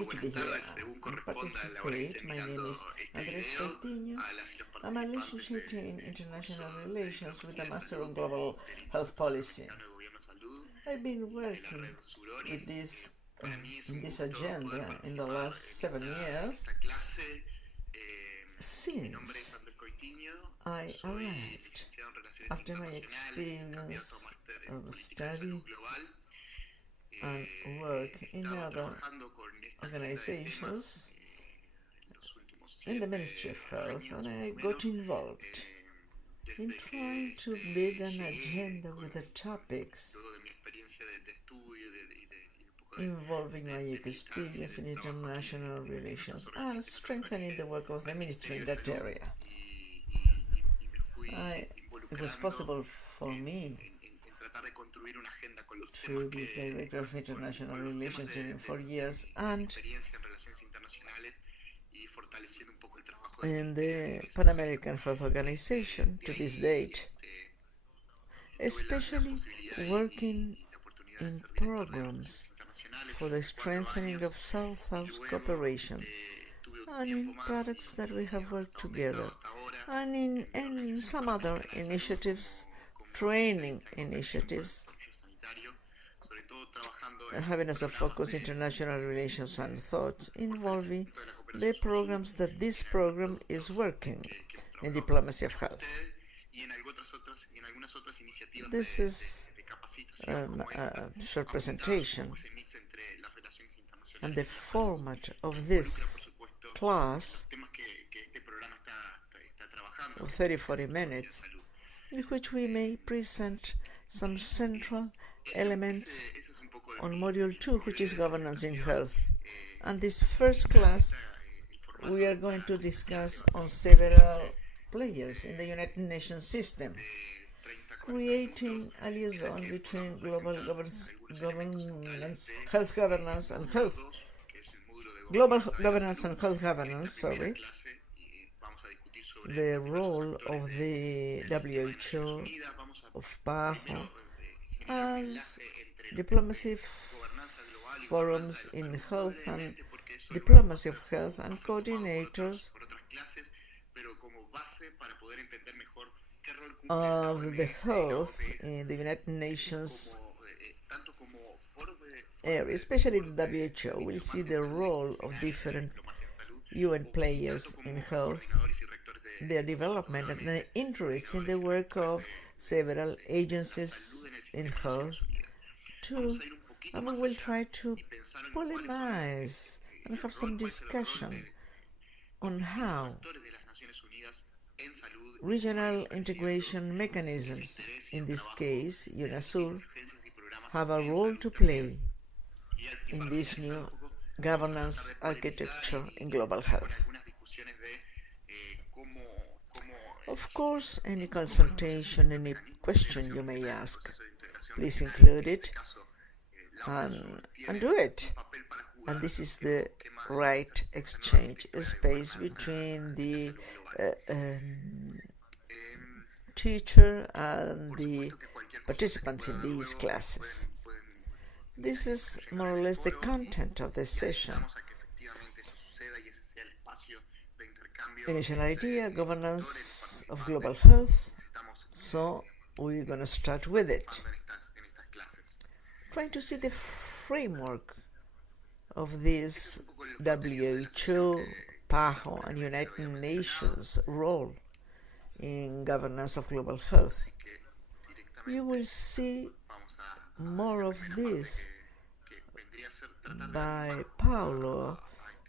happy to be here and participate. My name is Andrés Coutinho. I'm a relationship in international relations with a Master of Global Health Policy. I've been working with this in this agenda in the last 7 years since I arrived. After my experience of study and work in other organizations in the Ministry of Health, and I got involved in trying to build an agenda with the topics involving my experience in international relations and strengthening the work of the ministry in that area. It was possible for me to be Director of International Relations during 4 years and in the Pan American Health Organization to this date, especially working in programs for the strengthening of South-South cooperation and in products that we have worked together and in some other initiatives, training initiatives, having as a focus international relations and thought involving the programs that this program is working in diplomacy of health. This is a short presentation, and the format of this class of 30-40 minutes, in which we may present some central elements on Module 2, which is governance in health. And this first class, we are going to discuss on several players in the United Nations system, creating a liaison between global health governance and health governance, the role of the WHO, of PAHO, as diplomacy forums in health and diplomacy of health and coordinators of the health in the United Nations area, especially the WHO. We'll see the role of different UN players in health, their development and their interest in the work of several agencies in health too, and we will try to polemize and have some discussion on how regional integration mechanisms, in this case UNASUR, have a role to play in this new governance architecture in global health. Of course, any consultation, any question you may ask, please include it and do it. And this is the right exchange space between the teacher and the participants in these classes. This is more or less the content of the session. Initial idea, governance of global health. So we're going to start with it. Trying to see the framework of this WHO, PAHO, and United Nations role in governance of global health. You will see more of this by Paulo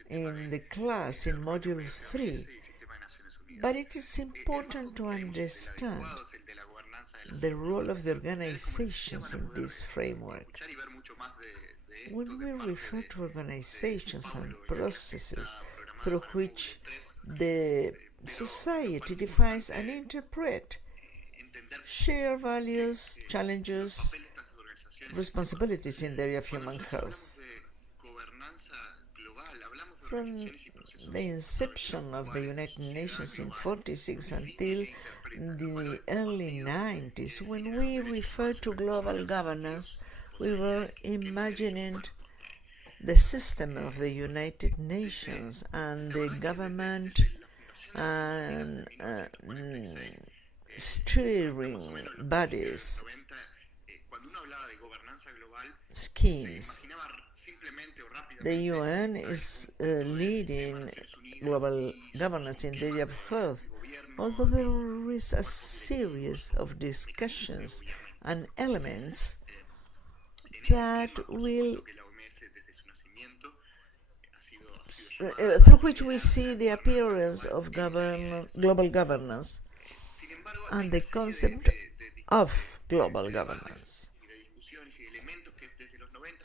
in the class in Module 3. But it is important to understand the role of the organizations in this framework. When we refer to organizations and processes through which the society defines and interprets shared values, challenges, responsibilities in the area of human health. From the inception of the United Nations in 1946 until the early 90s, when we refer to global governance, we were imagining the system of the United Nations and the government and steering bodies schemes. The UN is leading global governance in the area of health, although there is a series of discussions and elements that will through which we see the appearance of global governance and the concept of global governance.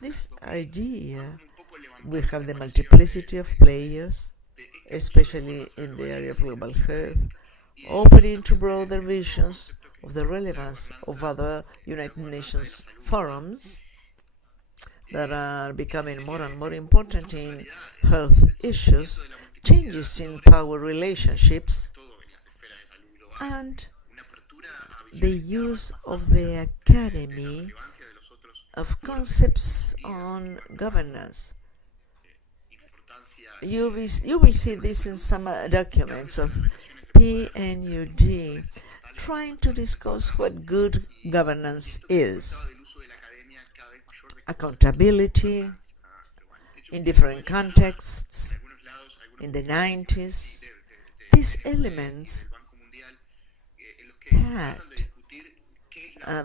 This idea, we have the multiplicity of players, especially in the area of global health, opening to broader visions of the relevance of other United Nations forums that are becoming more and more important in health issues, changes in power relationships, and the use of the academy of concepts on governance. You will see this in some documents of PNUD, trying to discuss what good governance is. Accountability in different contexts, in the 90s, these elements had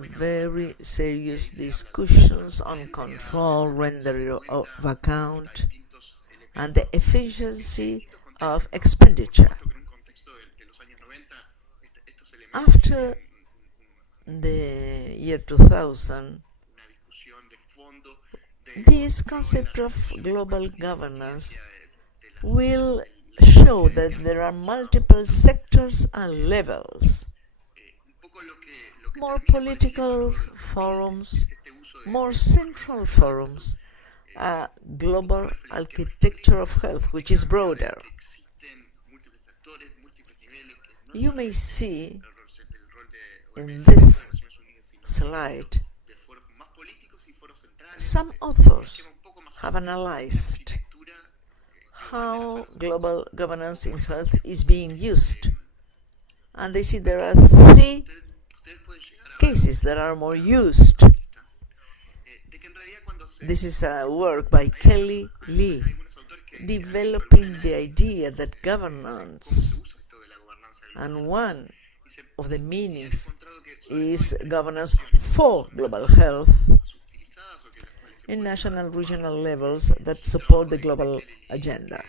very serious discussions on control, rendering of account, and the efficiency of expenditure. After the year 2000, this concept of global governance will show that there are multiple sectors and levels, more political forums, more central forums, a global architecture of health which is broader. You may see in this slide some authors have analyzed how global governance in health is being used, and they see there are 3 cases that are more used. This is a work by Kelly Lee, developing the idea that governance, and one of the meanings is governance for global health in national and regional levels that support the global agenda.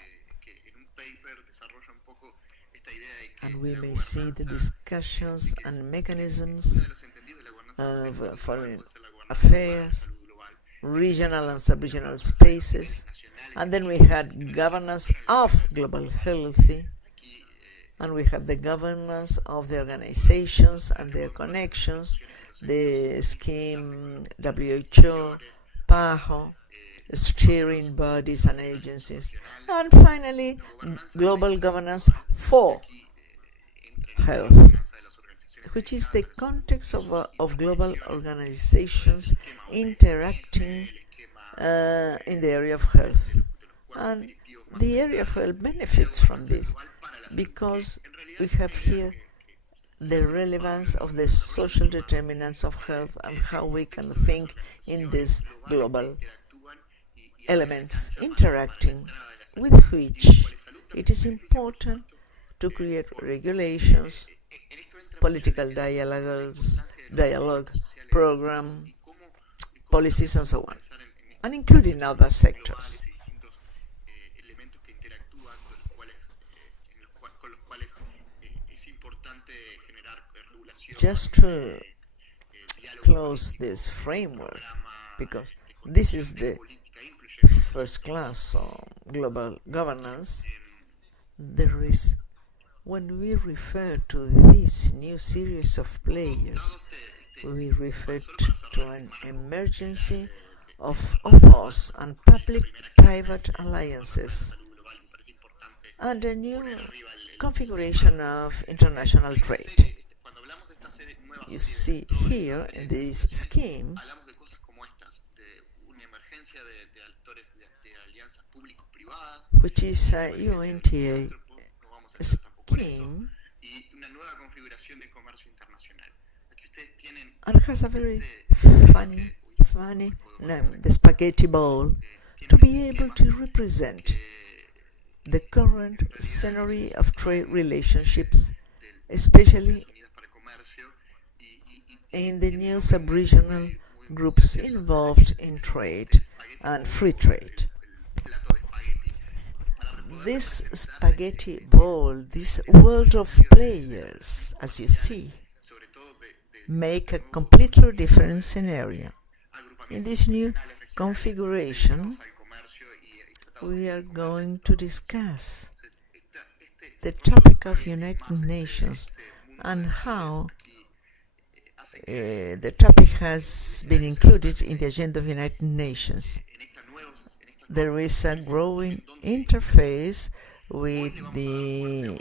And we may see the discussions and mechanisms of foreign affairs, regional and sub-regional spaces, and then we had governance of global health, and we have the governance of the organizations and their connections, the scheme, WHO, PAHO, steering bodies and agencies, and finally, global governance for health, which is the context of global organizations interacting in the area of health. And the area of health benefits from this because we have here the relevance of the social determinants of health and how we can think in these global elements interacting, with which it is important to create regulations, political dialogue, program, policies, and so on, and including other sectors. Just to close this framework, because this is the first class of global governance, there is, when we refer to this new series of players, we refer to an emergency of offers and public-private alliances and a new configuration of international trade. You see here in this scheme which is a UNTA scheme, and has a very funny name, the spaghetti bowl, to be able to represent the current scenario of trade relationships, especially in the new sub-regional groups involved in trade and free trade. This spaghetti bowl, this world of players, as you see, make a completely different scenario. In this new configuration, we are going to discuss the topic of United Nations and how the topic has been included in the agenda of United Nations. There is a growing interface with the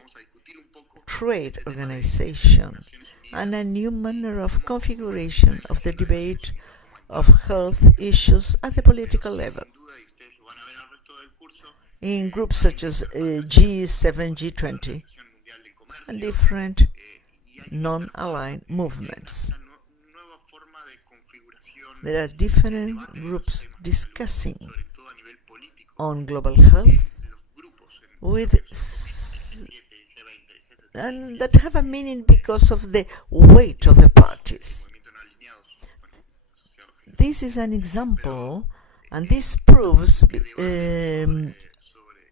trade organization and a new manner of configuration of the debate of health issues at the political level. In groups such as G7, G20, and different non-aligned movements. There are different groups discussing on global health and that have a meaning because of the weight of the parties. This is an example, and this proves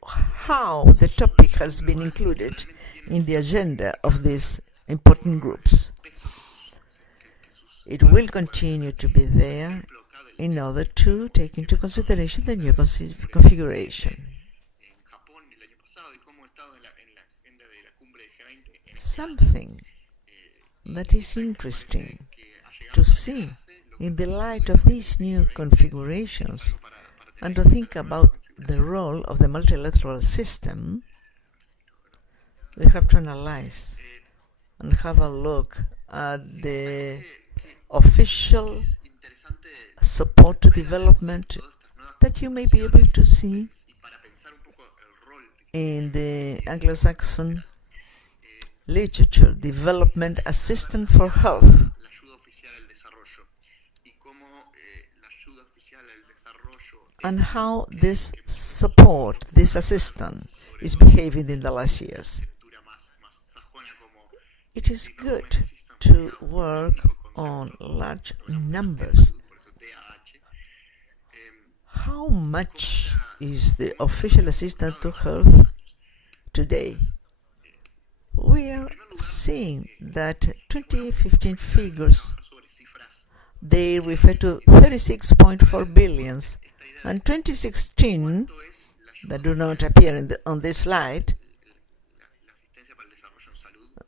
how the topic has been included in the agenda of these important groups. It will continue to be there in order to take into consideration the new configuration. Something that is interesting to see in the light of these new configurations and to think about the role of the multilateral system, we have to analyze and have a look at the official support to development that you may be able to see in the Anglo-Saxon literature, development assistance for health. And how this support, this assistance, is behaving in the last years. It is good to work on large numbers. How much is the official assistance to health today? We are seeing that 2015 figures, they refer to 36.4 billion, and 2016, that do not appear on this slide,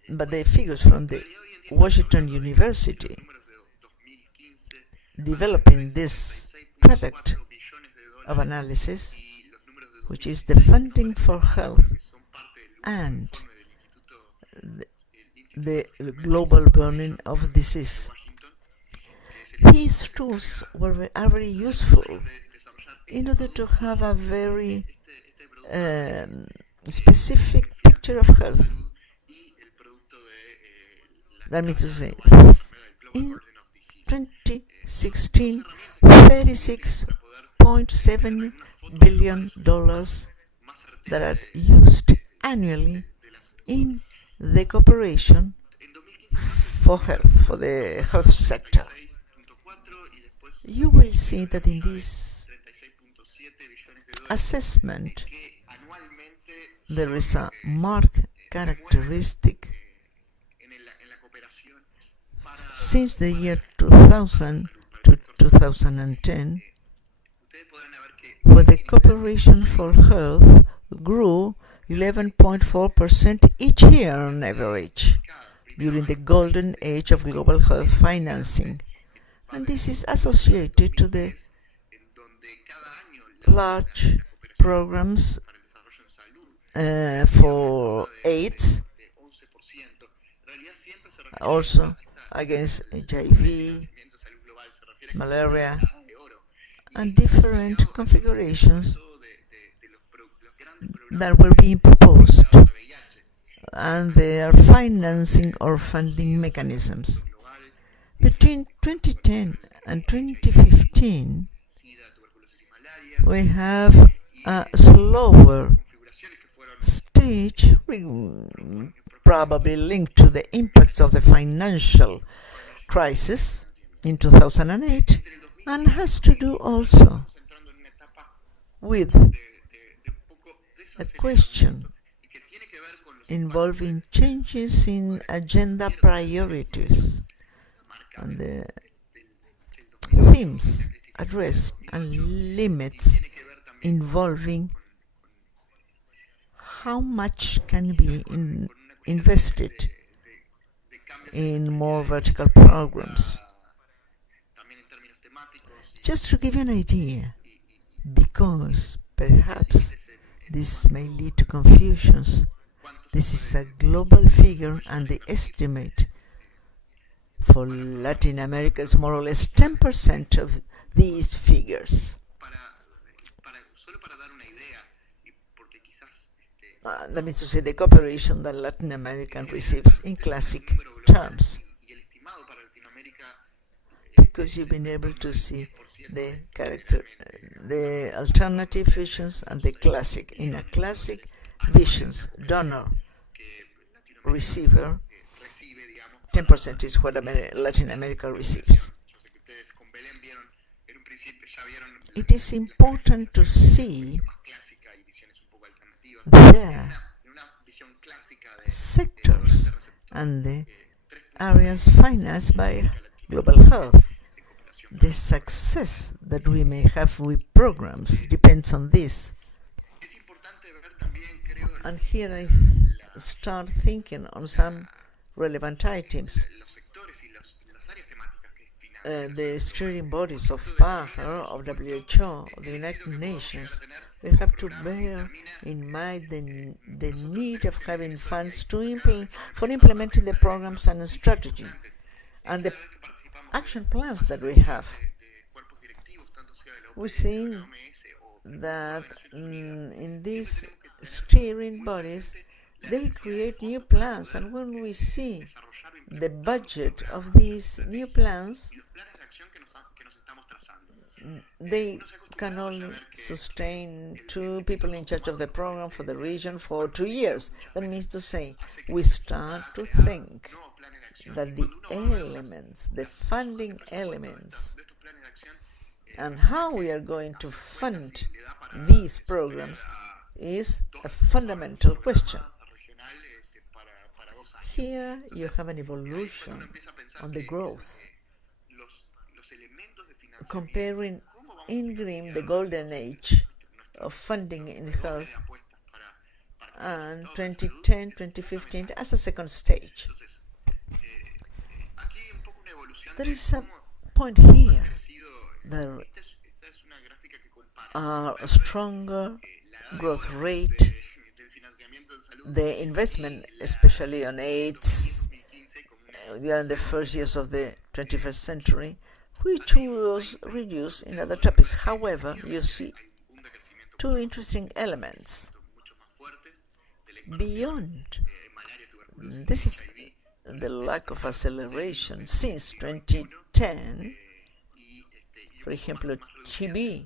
but the figures from the Washington University developing this product of analysis, which is the funding for health and the global burden of disease. These tools are very useful in order to have a very specific picture of health. That means to say, in 2016, $36.7 billion that are used annually in the cooperation for health, for the health sector. You will see that in this assessment, there is a marked characteristic. Since the year 2000 to 2010, where the cooperation for health grew 11.4% each year on average during the golden age of global health financing. And this is associated to the large programs for AIDS, also against HIV, malaria, and different configurations that were being proposed, and they are financing or funding mechanisms. Between 2010 and 2015, we have a slower stage, probably linked to the impacts of the financial crisis in 2008, and has to do also with a question involving changes in agenda priorities and the themes addressed and limits involving how much can be invested in more vertical programs. Just to give you an idea, because perhaps this may lead to confusions, this is a global figure, and the estimate for Latin America is more or less 10% of these figures. That means to say the cooperation that Latin America receives in classic terms, because you've been able to see the alternative visions and the classic. In a classic visions, donor, receiver, 10% is what Latin America receives. It is important to see their sectors and the areas financed by global health. The success that we may have with programs depends on this. And here I start thinking on some relevant items. The steering bodies of PAR, of WHO, of the United Nations, we have to bear in mind the need of having funds for implementing the programs and the strategy and the action plans that we have. We're seeing that in these steering bodies, they create new plans, and when we see the budget of these new plans, they can only sustain 2 people in charge of the program for the region for 2 years. That means to say, we start to think that the elements, the funding elements, and how we are going to fund these programs is a fundamental question. Here you have an evolution on the growth, comparing in green the golden age of funding in health and 2010, 2015 as a second stage. There is a point here. There are a stronger growth rate, the investment, especially on AIDS, we are in the first years of the 21st century, which was reduced in other topics. However, you see 2 interesting elements. Beyond, this is the lack of acceleration since 2010, for example, TB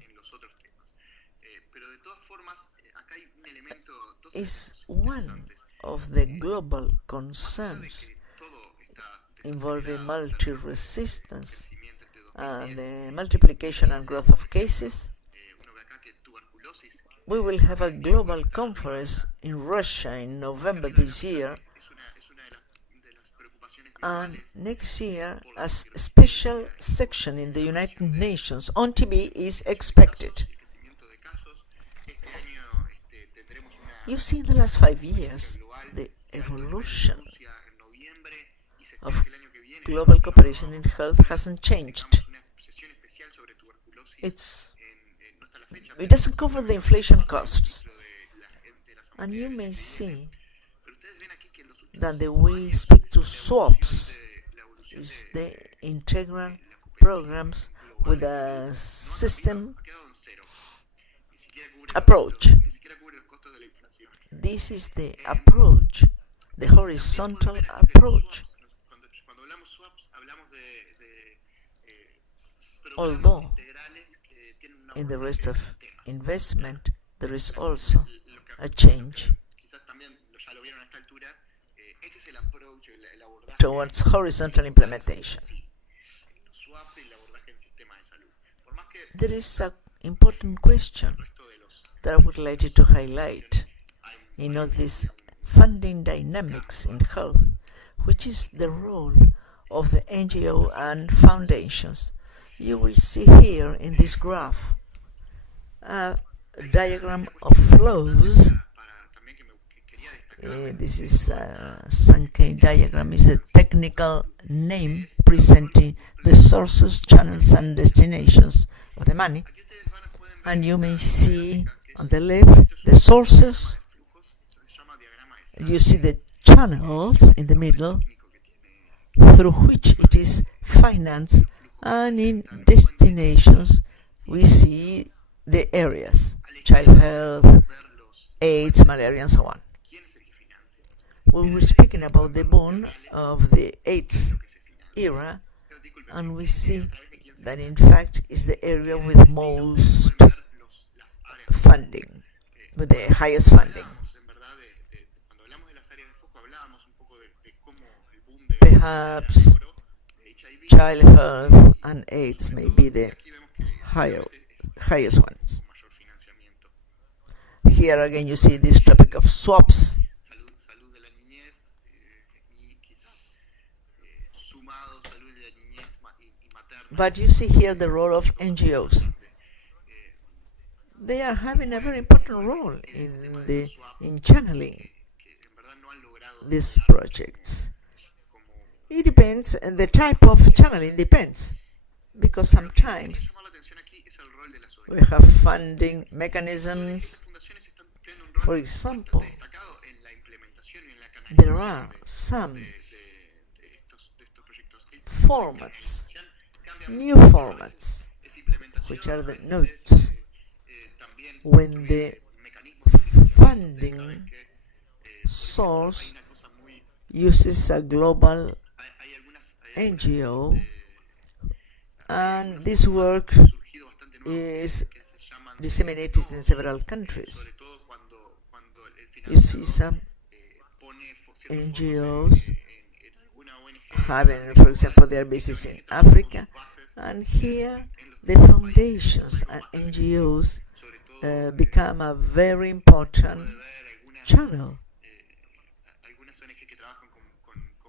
is one of the global concerns involving multi-resistance and the multiplication and growth of cases. We will have a global conference in Russia in November this year, and next year a special section in the United Nations on TB is expected. You see, in the last 5 years, the evolution of global cooperation in health hasn't changed. It doesn't cover the inflation costs. And you may see that the way we speak to swaps is the integral programs with a system approach. this is the approach, the horizontal approach. Although in the rest of investment there is also a change towards horizontal implementation. There is an important question that I would like you to highlight in all these funding dynamics in health, which is the role of the NGO and foundations. You will see here in this graph a diagram of flows. This is a Sankey diagram, is a technical name presenting the sources, channels, and destinations of the money. And you may see on the left the sources. You see the channels in the middle through which it is financed, and in destinations we see the areas: child health, AIDS, malaria, and so on. We were speaking about the boom of the AIDS era, and we see that in fact is the area with most funding, with the highest funding. Perhaps child health and AIDS may be the highest ones. Here again you see this topic of swaps. But you see here the role of NGOs. They are having a very important role in channeling these projects. It depends, and the type of channeling depends, because sometimes we have funding mechanisms. For example, there are some formats, new formats, which are the notes, when the funding source uses a global NGO, and this work is disseminated in several countries. You see some NGOs having, for example, their bases in Africa, and here the foundations and NGOs become a very important channel.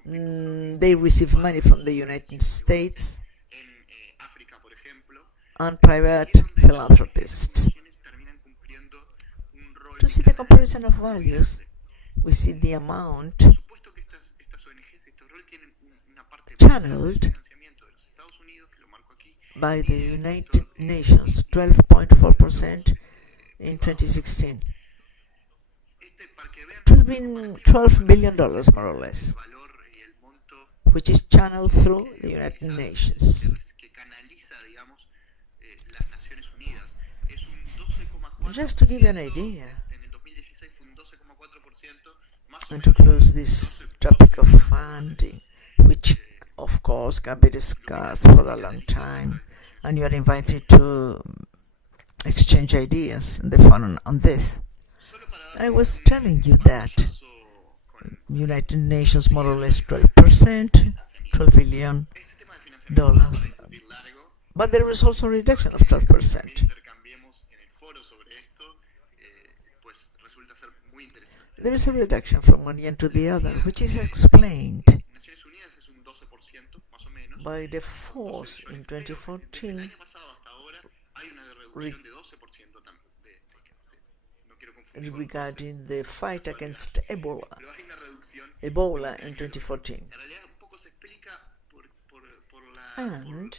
They receive money from the United States and private philanthropists. To see the comparison of values, we see the amount channeled by the United Nations, 12.4% in 2016. $12 billion more or less, which is channeled through the United Nations. Just to give you an idea, and to close this topic of funding, which of course can be discussed for a long time, and you are invited to exchange ideas in the forum on this. I was telling you that United Nations more or less 12%, $12 billion, but there is also a reduction of 12%. There is a reduction from one year to the other, which is explained by the force in 2014 regarding the fight against Ebola in 2014. And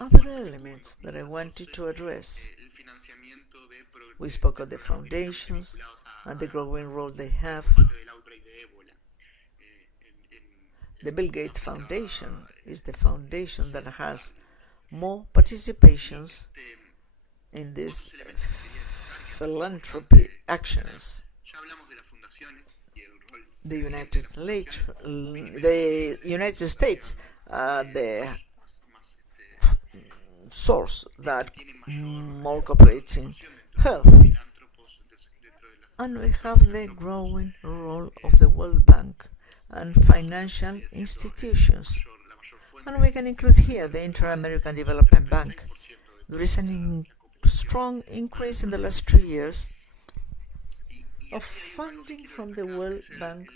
other elements that I wanted to address. We spoke of the foundations and the growing role they have. The Bill Gates Foundation is the foundation that has more participations in these philanthropy actions. the United States, the source that more cooperates in health. And we have the growing role of the World Bank and financial institutions. And we can include here the Inter-American Development Bank. There is a strong increase in the last 2 years of funding from the World Bank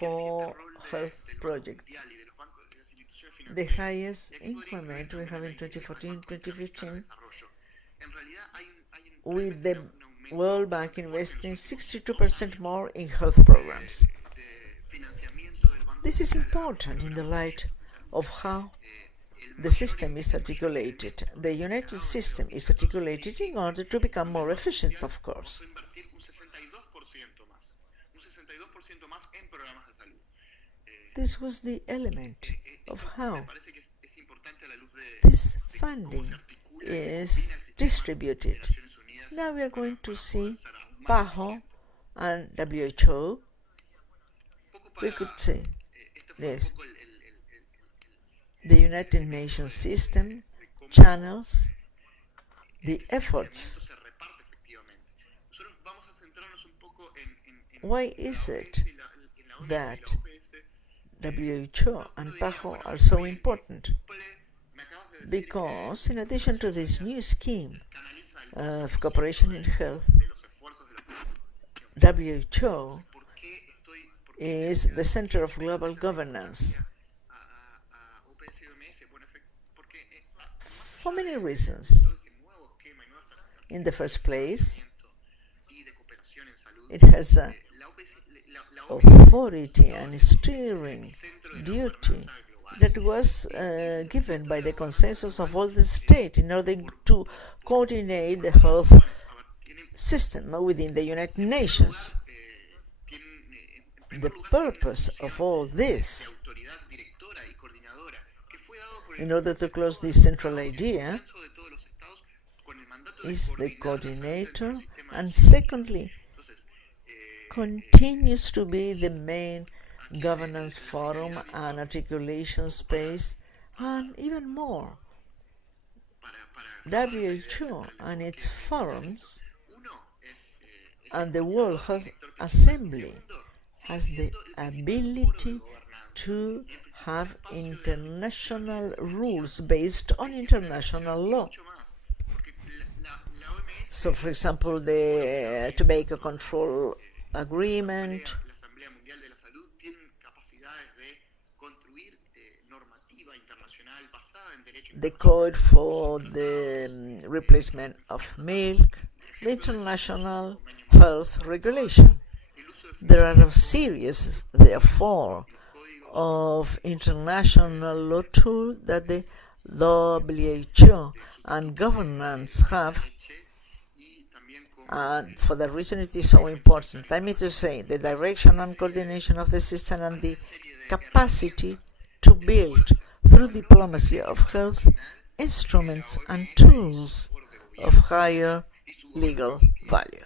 for health projects. The highest increment we have in 2014-2015, with the World Bank investing 62% more in health programs. This is important in the light of how the system is articulated. The United system is articulated in order to become more efficient, of course. This was the element of how this funding is distributed. Now we are going to see PAHO and WHO. We could say this: the United Nations system, channels, the efforts. Why is it that WHO and PAHO are so important? Because in addition to this new scheme of cooperation in health, WHO is the center of global governance for many reasons. In the first place, it has authority and steering duty that was given by the consensus of all the states in order to coordinate the health system within the United Nations. The purpose of all this, in order to close this central idea, is the coordinator, and secondly, continues to be the main governance forum and articulation space, and even more. WHO and its forums and the World Health Assembly has the ability to have international rules based on international law. So, for example, the Tobacco Control Agreement, the Code for the Replacement of Milk, the International Health Regulation. There are a series, therefore, of international law tools that the WHO and governments have, and for that reason it is so important. Let me just say, the direction and coordination of the system and the capacity to build, through diplomacy of health, instruments and tools of higher legal value.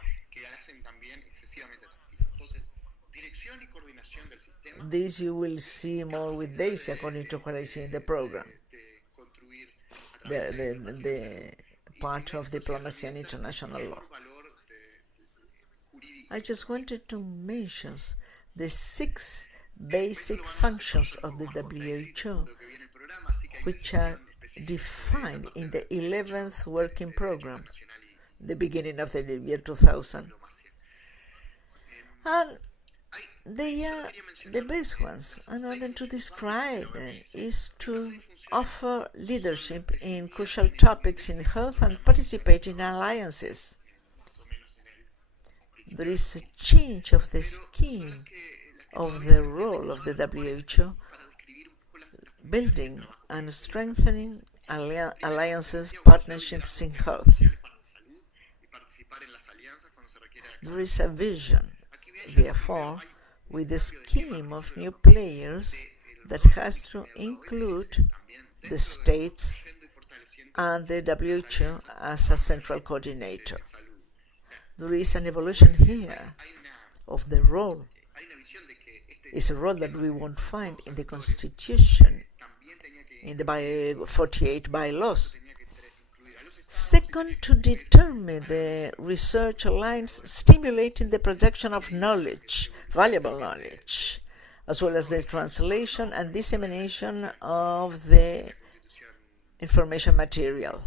This you will see more with Daisy, according to what I see in the program. The part of diplomacy and international law. I just wanted to mention the 6 basic functions of the WHO, which are defined in the 11th working program, the beginning of the year 2000. And they are the best ones. Another to describe them is to offer leadership in crucial topics in health and participate in alliances. There is a change of the scheme of the role of the WHO, building and strengthening alliances, partnerships in health. There is a vision, therefore, with a scheme of new players that has to include the states and the WHO as a central coordinator. There is an evolution here of the role Is a role that we won't find in the Constitution, in the 48 bylaws. Second, to determine the research lines stimulating the production of knowledge, valuable knowledge, as well as the translation and dissemination of the information material.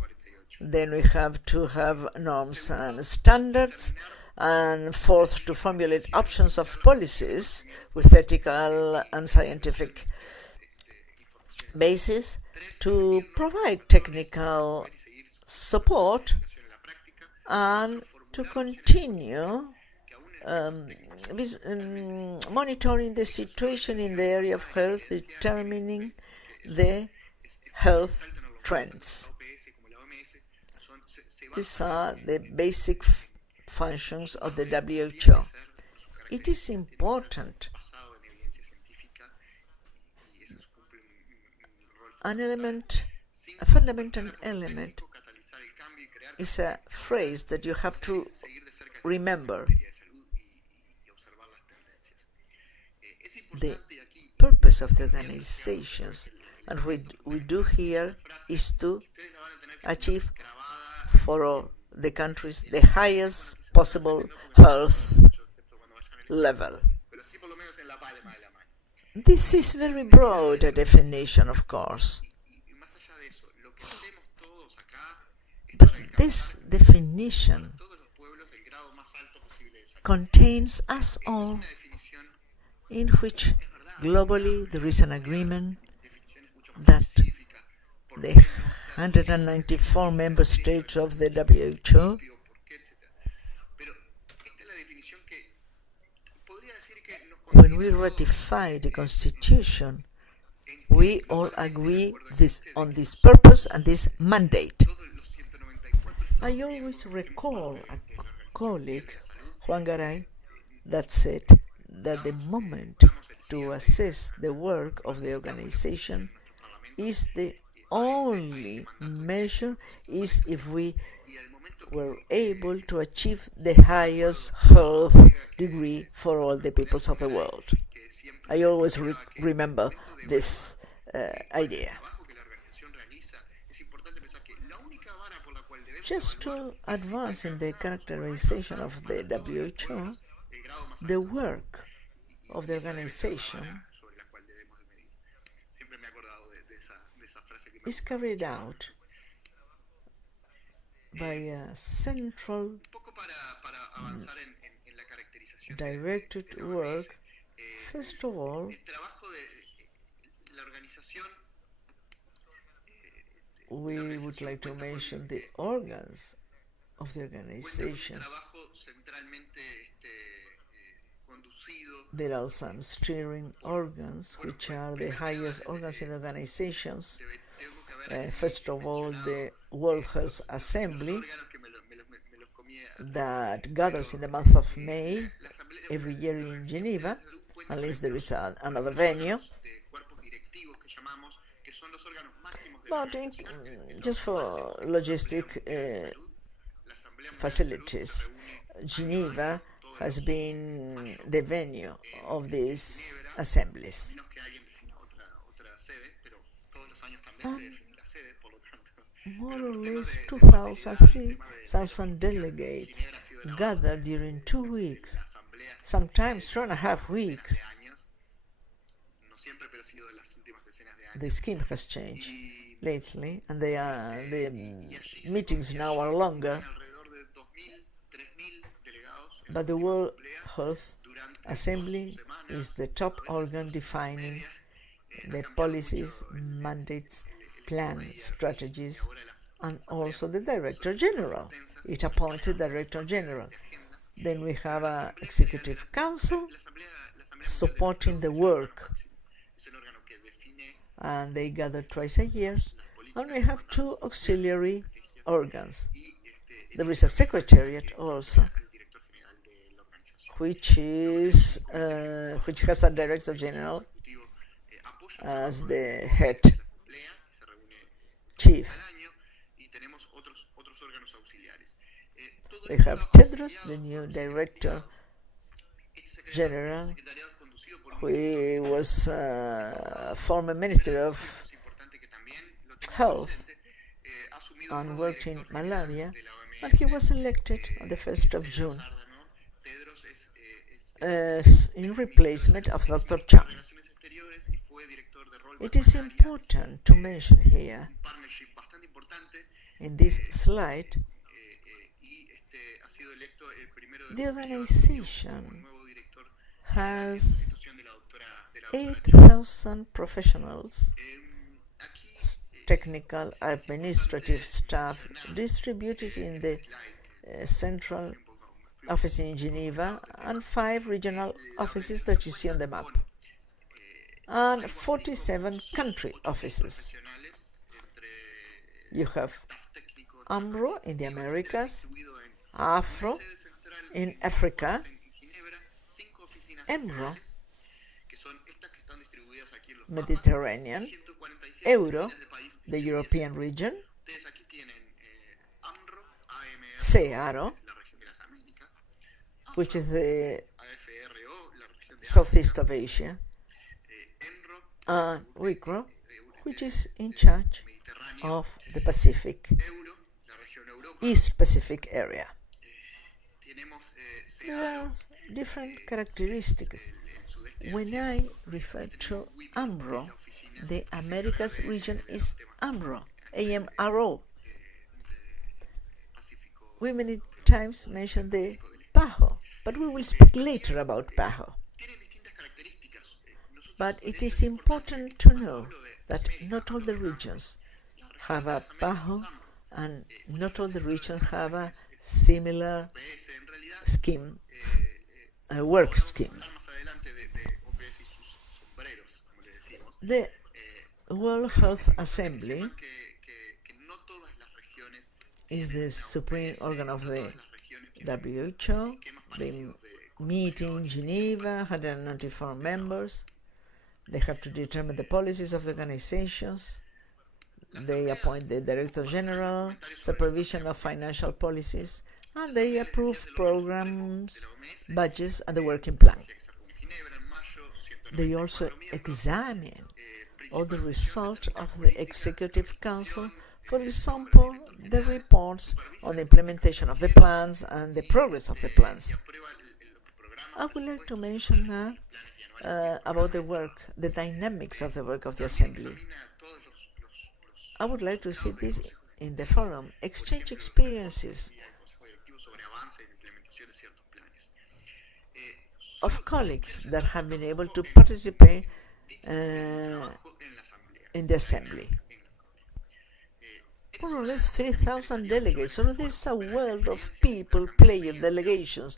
Then we have to have norms and standards. And fourth, to formulate options of policies with ethical and scientific basis, to provide technical support, and to continue monitoring the situation in the area of health, determining the health trends. These are the basic functions of the WHO. It is important. A fundamental element is a phrase that you have to remember. The purpose of the organizations and what we do here is to achieve for all the countries the highest possible health level. This is very broad a definition, of course. But this definition contains us all, in which globally there is an agreement that the 194 member states of the WHO when we ratify the Constitution, we all agree on this purpose and this mandate. I always recall a colleague, Juan Garay, that said that the moment to assess the work of the organization is the only measure is if we were able to achieve the highest health degree for all the peoples of the world. I always remember this idea. Just to advance in the characterization of the WHO, the work of the organization is carried out by a central directed work. First of all, we would like to mention the organs of the organization. There are some steering organs, which are the highest organs in the organizations. First of all, the World Health Assembly that gathers in the month of May every year in Geneva, unless there is another venue. But just for logistic facilities, Geneva has been the venue of these assemblies. More or less 2,000, 3,000 delegates gather during 2 weeks, sometimes 2.5 weeks. The scheme has changed lately, and the meetings now are longer. But the World Health Assembly is the top organ defining the policies, mandates, plans, strategies, and also the Director General. It appoints a Director General. Then we have an Executive Council supporting the work, and they gather twice a year. And we have 2 auxiliary organs. There is a Secretariat also, which has a Director General as the head chief. We have Tedros, the new Director General, who was former Minister of Health and worked in malaria, and he was elected on the 1st of June in replacement of Dr. Chang. It is important to mention here in this slide the organization has 8,000 professionals, technical, administrative staff distributed in the central office in Geneva and 5 regional offices that you see on the map, and 47 country offices. You have UMRO in the Americas, AFRO in Africa, EMRO, Mediterranean, Euro, the European region, CEARO, which is the Southeast of Asia, and WICRO, which is in charge of the Pacific, East Pacific area. There are different characteristics. When I refer to AMRO, the Americas region is AMRO, AMRO. We many times mention the PAHO, but we will speak later about PAHO. But it is important to know that not all the regions have a PAHO, and not all the regions have a similar scheme, a work scheme. The World Health Assembly is the supreme organ of the WHO. They meet in Geneva, 194 members. They have to determine the policies of the organizations. They appoint the Director General, supervision of financial policies, and they approve programs, budgets, and the working plan. They also examine all the results of the Executive Council, for example, the reports on the implementation of the plans and the progress of the plans. I would like to mention now about the work, the dynamics of the work of the Assembly. I would like to see this in the forum, exchange experiences of colleagues that have been able to participate in the Assembly. More or less 3,000 delegates. So there's a world of people playing delegations,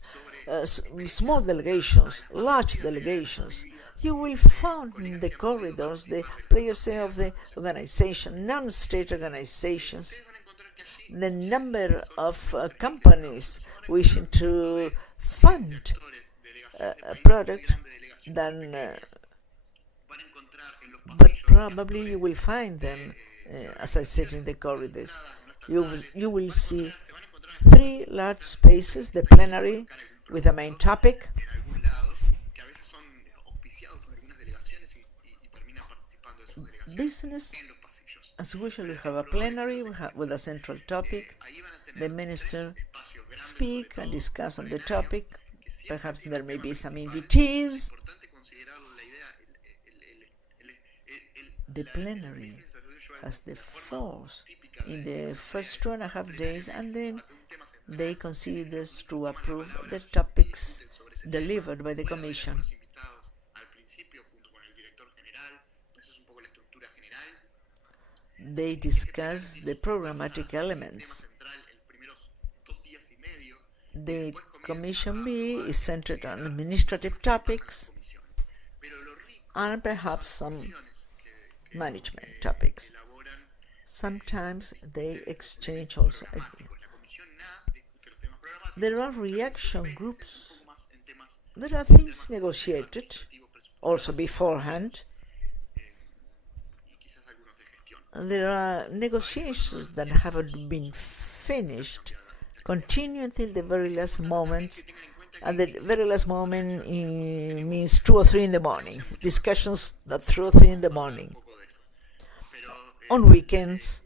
small delegations, large delegations. You will find in the corridors the players of the organization, non-state organizations, the number of companies wishing to fund a product, but probably you will find them, as I said, in the corridors. You will see 3 large spaces, the plenary with the main topic, business, as usual, we have a plenary with a central topic. The minister speak and discuss on the topic. Perhaps there may be some invitees. The plenary has the force in the first 2.5 days, and then they consider to approve the topics delivered by the Commission. They discuss the programmatic elements. The Commission B is centered on administrative topics and perhaps some management topics. Sometimes they exchange also ideas. There are reaction groups. There are things negotiated also beforehand. There are negotiations that haven't been finished, continue until the very last moment, At the very last moment, it means 2 or 3 in the morning. Discussions at 2 or 3 in the morning. On weekends.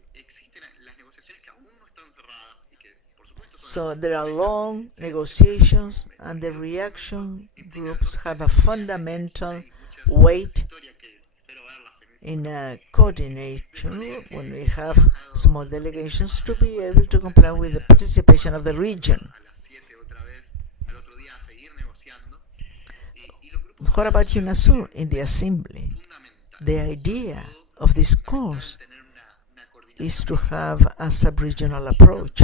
So there are long negotiations, and the reaction groups have a fundamental weight in coordination when we have small delegations to be able to comply with the participation of the region. What about UNASUR in the assembly? The idea of this course is to have a sub-regional approach.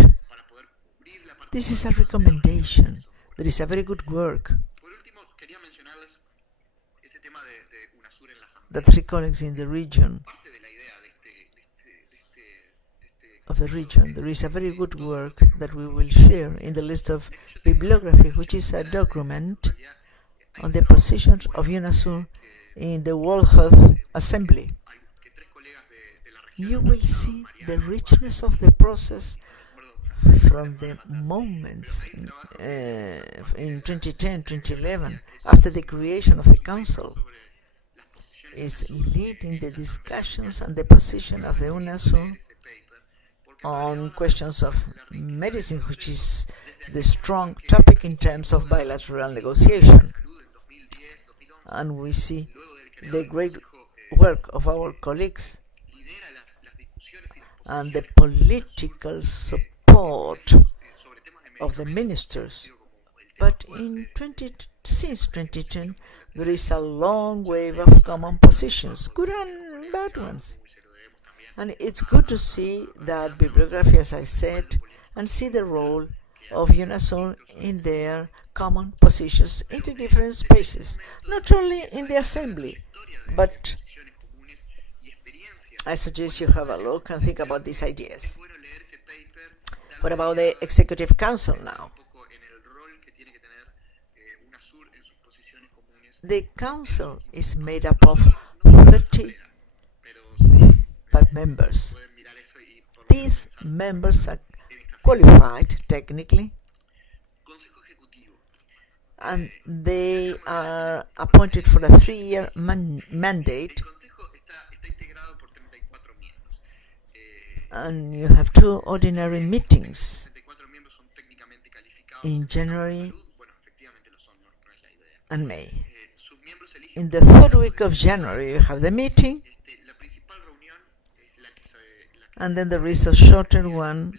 This is a recommendation. There is a very good work that 3 colleagues in the region There is a very good work that we will share in the list of bibliography, which is a document on the positions of UNASUR in the World Health Assembly. You will see the richness of the process from the moments in 2010, 2011, after the creation of the Council, is leading the discussions and the position of the UNASUR on questions of medicine, which is the strong topic in terms of bilateral negotiation. And we see the great work of our colleagues and the political support of the ministers. But since 2010, there is a long wave of common positions, good and bad ones. And it's good to see that bibliography, as I said, and see the role of UNASUR in their common positions in the different spaces, not only in the assembly, but I suggest you have a look and think about these ideas. What about the Executive Council now? The Council is made up of 35 members. These members are qualified technically, and they are appointed for a 3-year mandate, and you have 2 ordinary meetings in January and May. In the 3rd week of January you have the meeting, and then there is a shorter one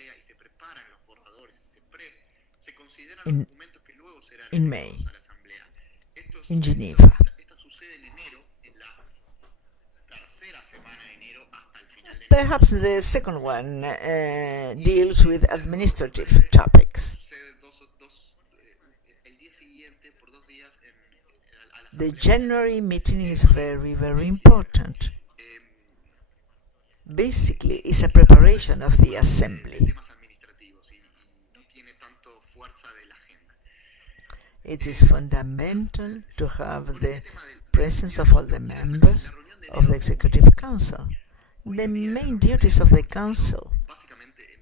in May in Geneva. Perhaps the second one deals with administrative topics. The January meeting is very, very important. Basically, it's a preparation of the assembly. It is fundamental to have the presence of all the members of the Executive Council. The main duties of the Council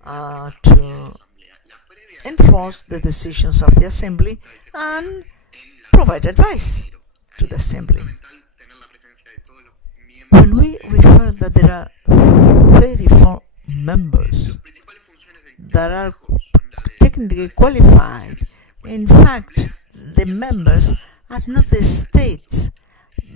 are to enforce the decisions of the Assembly and provide advice to the Assembly. When we refer that there are 34 members that are technically qualified, in fact, the members are not the states,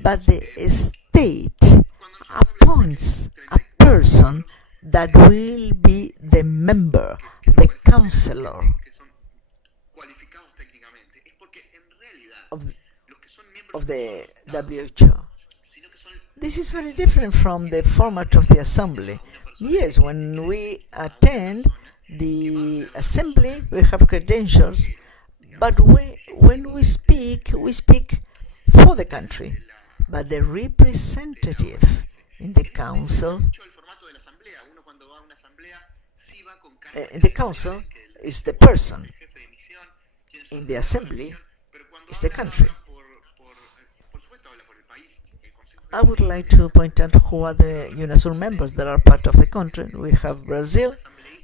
but the state appoints a person that will be the member, the counselor of the WHO. This is very different from the format of the assembly. Yes, when we attend the assembly, we have credentials, but when we speak for the country. But the representative in the council, is the person. In the assembly is the country. I would like to point out who are the UNASUR members that are part of the country. We have Brazil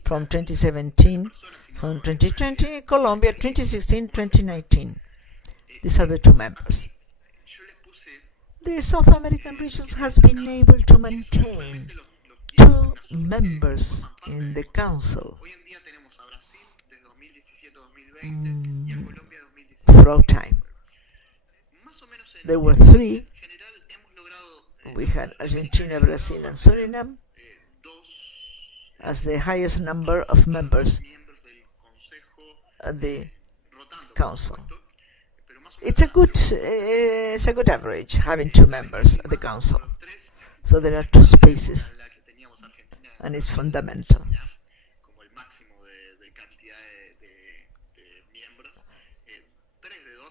from 2017, from 2020, Colombia 2016, 2019. These are the two members. The South American region has been able to maintain two members in the council throughout time. There were three. We had Argentina, Brazil, and Suriname as the highest number of members at the council. It's a good average having two members at the council. So there are two spaces, and it's fundamental.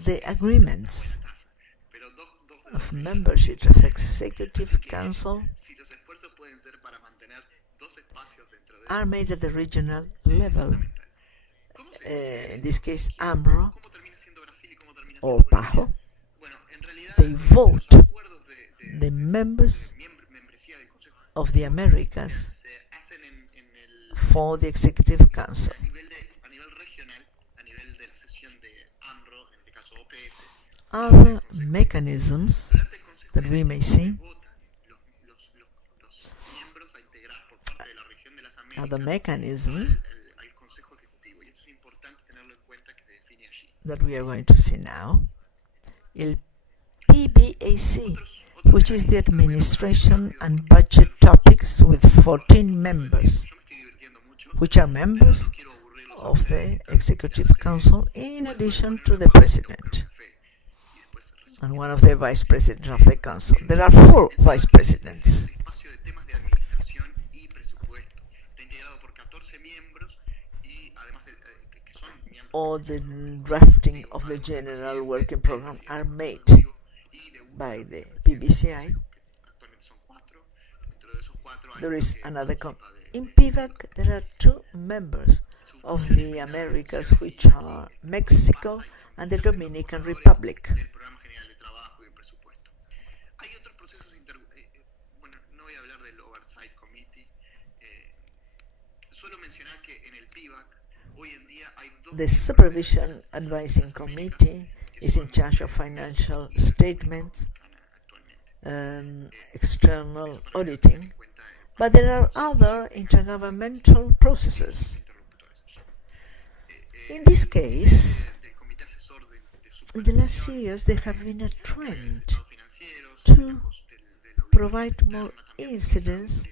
The agreements of membership of the Executive Council are made at the regional level. In this case, AMRO or PAJO. They vote the members of the Americas for the Executive Council. Other mechanisms that we may see, other mechanism that we are going to see now, il PBAC, which is the administration and budget topics with 14 members, which are members of the Executive Council in addition to the President and one of the Vice Presidents of the Council. There are 4 Vice Presidents. All the drafting of the General Working Program are made by the PBCI. There is another in PIVAC there are 2 members of the Americas, which are Mexico and the Dominican Republic. The Supervision Advising Committee is in charge of financial statements, external auditing, but there are other intergovernmental processes. In this case, in the last years, there have been a trend to provide more incidence,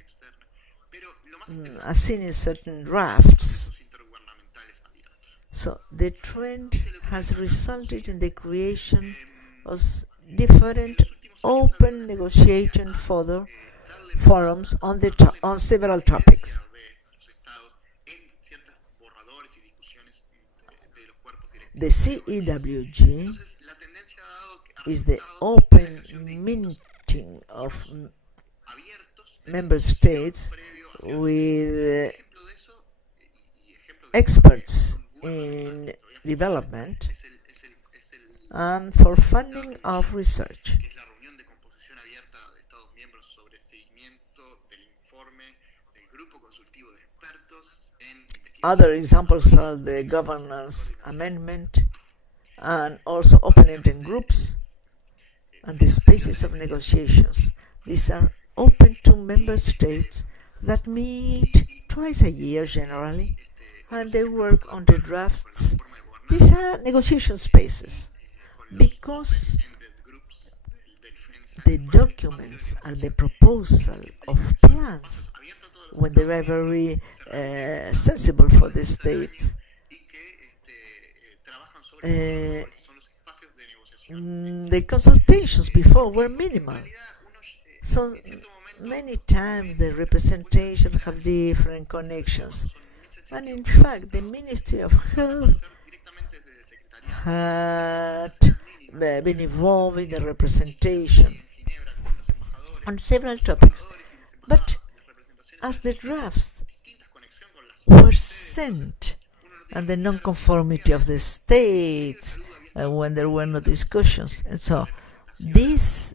as seen in certain drafts. So the trend has resulted in the creation of different open negotiation forums on several topics. The CEWG is the open meeting of member states with experts in development and for funding of research. Other examples are the governance amendment and also open-ended groups and the spaces of negotiations. These are open to member states that meet twice a year generally, and they work on the drafts. These are negotiation spaces because the documents are the proposal of plans when they are very sensible for the states. The consultations before were minimal. So many times the representation have different connections. And in fact, the Ministry of Health had been involved in the representation on several topics. But as the drafts were sent and the non-conformity of the states when there were no discussions, and so this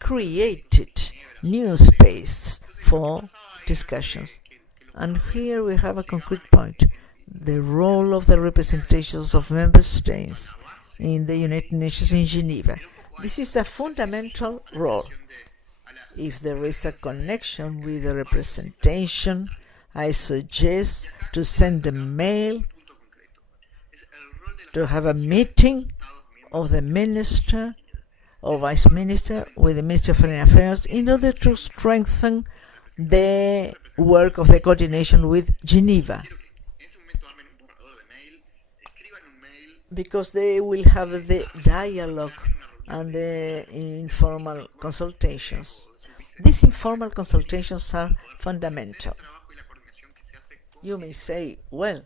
created new space for discussions. And here we have a concrete point. the role of the representations of member states in the United Nations in Geneva. This is a fundamental role. If there is a connection with the representation, I suggest to send a mail to have a meeting of the minister or vice minister with the Minister of Foreign Affairs in order to strengthen the work of the coordination with Geneva. Because they will have the dialogue and the informal consultations. These informal consultations are fundamental. You may say, well,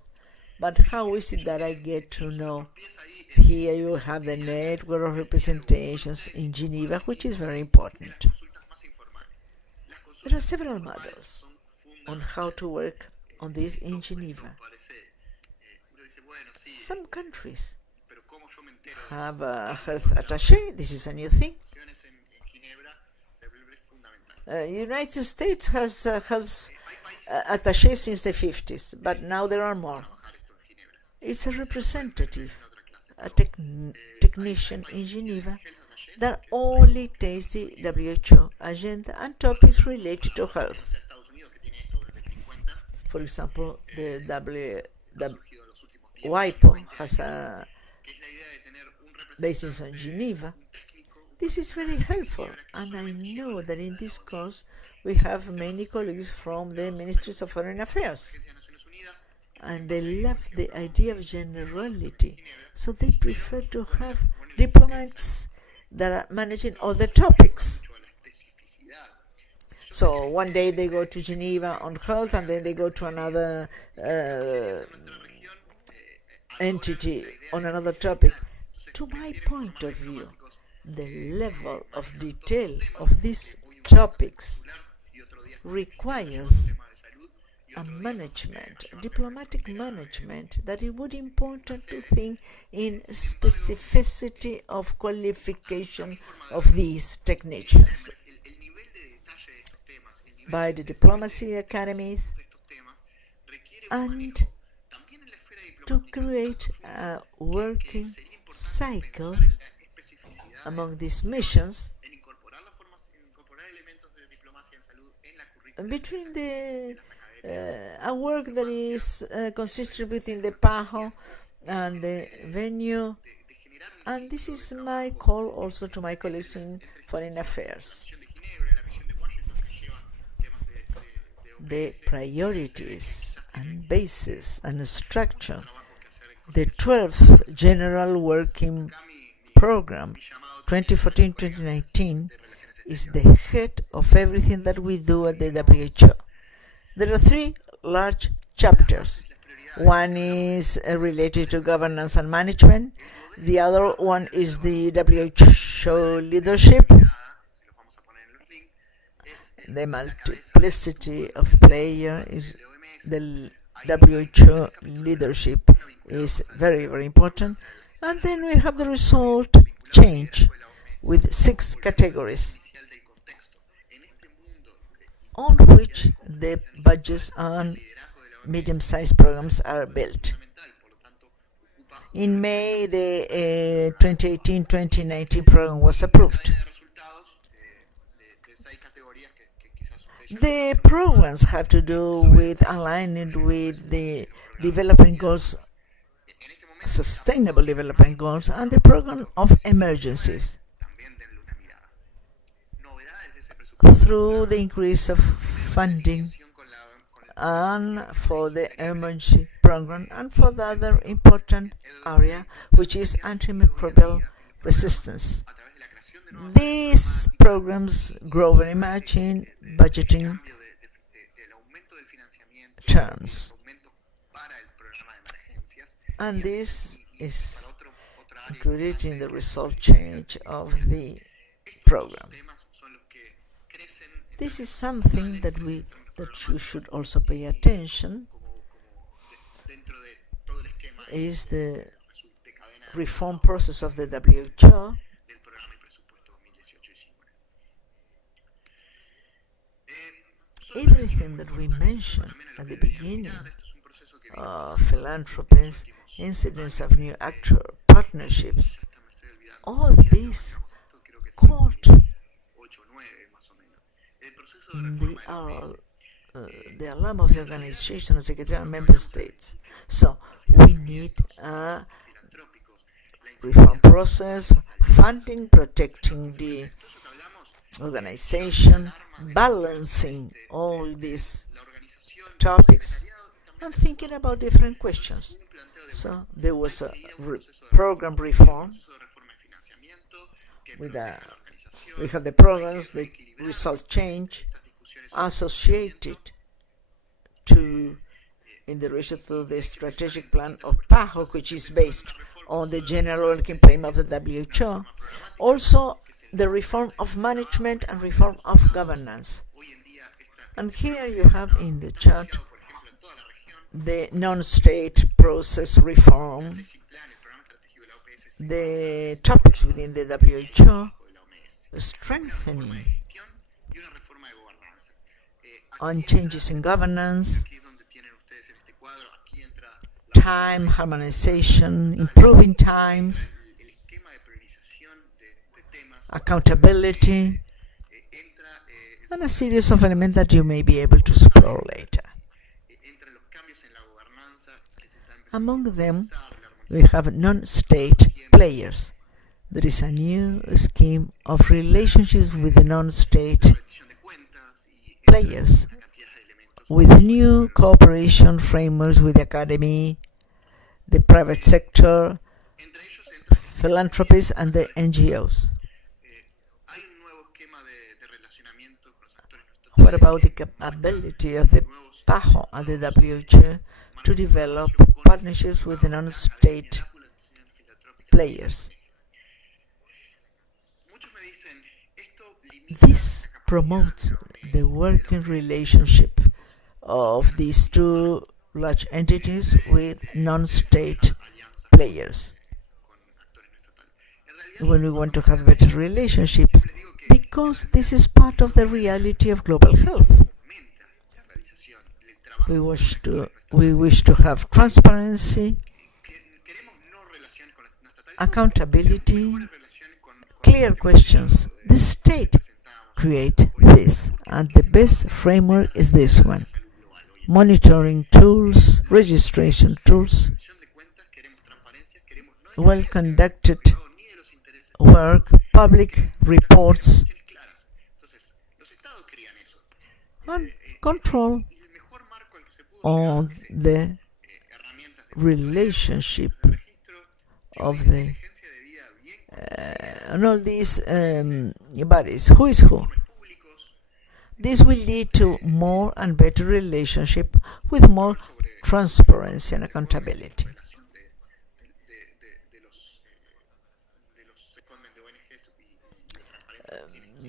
but how is it that I get to know? Here you have the network of representations in Geneva, which is very important. There are several models on how to work on this in Geneva. Some countries have a health attaché. This is a new thing. United States has a health attaché since the 50s, but now there are more. It's a representative, a technician in Geneva that only takes the WHO agenda and topics related to health. For example, the WIPO has a basis in Geneva. This is very helpful, and I know that in this course we have many colleagues from the Ministries of Foreign Affairs, and they love the idea of generality, so they prefer to have diplomats that are managing all the topics. So one day they go to Geneva on health, and then they go to another entity on another topic. To my point of view, the level of detail of these topics requires a management, a diplomatic management, that it would be important to think in specificity of qualification of these technicians by the diplomacy academies, and to create a working cycle among these missions between the a work that is consistent between the PAHO and the venue, and this is my call also to my colleagues in Foreign Affairs. The priorities and basis and structure, the 12th General Working Program 2014-2019 is the head of everything that we do at the WHO. There are three large chapters. One is related to governance and management. The other one is the WHO leadership. The multiplicity of players is the WHO leadership is very, very important. And then we have the result change with 6 categories on which the budgets and medium-sized programs are built. In May, the 2018-2019 program was approved. The programs have to do with aligning with the development goals, sustainable development goals, and the program of emergencies. Through the increase of funding and for the emergency program and for the other important area, which is antimicrobial resistance. These programs grow very much in budgeting terms, and this is included in the result change of the program. This is something that you should also pay attention, is the reform process of the WHO. Everything that we mentioned at the beginning philanthropies, incidence of new actor partnerships. All these caught the alarm of the organization of secretarial member states. So we need a reform process, funding, protecting the organization, balancing all these topics, and thinking about different questions. So there was a program reform. We have the programs, the result change, associated in the relation to the strategic plan of PAHO, which is based on the general working plan of the WHO. Also, the reform of management and reform of governance. And here you have in the chart the non-state process reform, the topics within the WHO, strengthening on changes in governance, time harmonization, improving times, accountability, and a series of elements that you may be able to explore later. Among them, we have non-state players. There is a new scheme of relationships with the non-state players, with new cooperation frameworks with the academy, the private sector, philanthropies, and the NGOs. What about the capability of the PAHO and the WHO to develop partnerships with the non-state players? This promotes the working relationship of these two large entities with non-state players. When we want to have better relationships, because this is part of the reality of global health. We wish to have transparency, accountability, clear questions. The state create this, and the best framework is this one. Monitoring tools, registration tools, well-conducted work, public reports, and control on the relationship of the and all these bodies. Who is who? This will lead to more and better relationship with more transparency and accountability.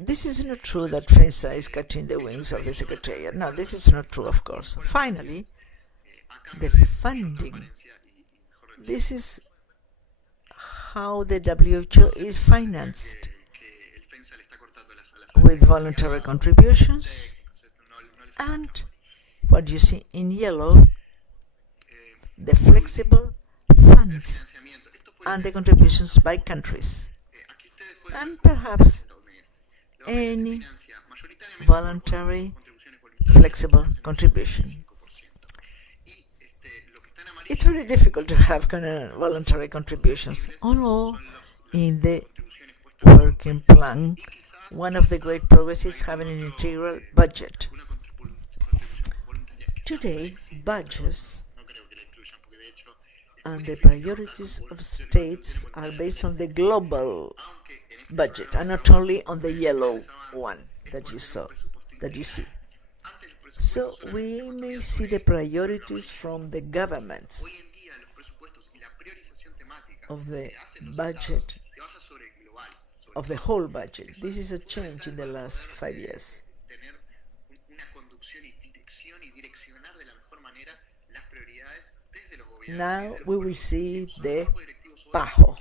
This is not true that FENSA is cutting the wings of the Secretariat. No, this is not true, of course. Finally, the funding. This is how the WHO is financed, with voluntary contributions and what you see in yellow, the flexible funds and the contributions by countries, and perhaps any voluntary flexible contribution. It's very difficult to have voluntary contributions, although in the working plan, one of the great progress is having an integral budget. Today, budgets and the priorities of states are based on the global budget and not only on the yellow one that you see. So we may see the priorities from the governments of the budget, of the whole budget. This is a change in the last 5 years. Now we will see the PAHO.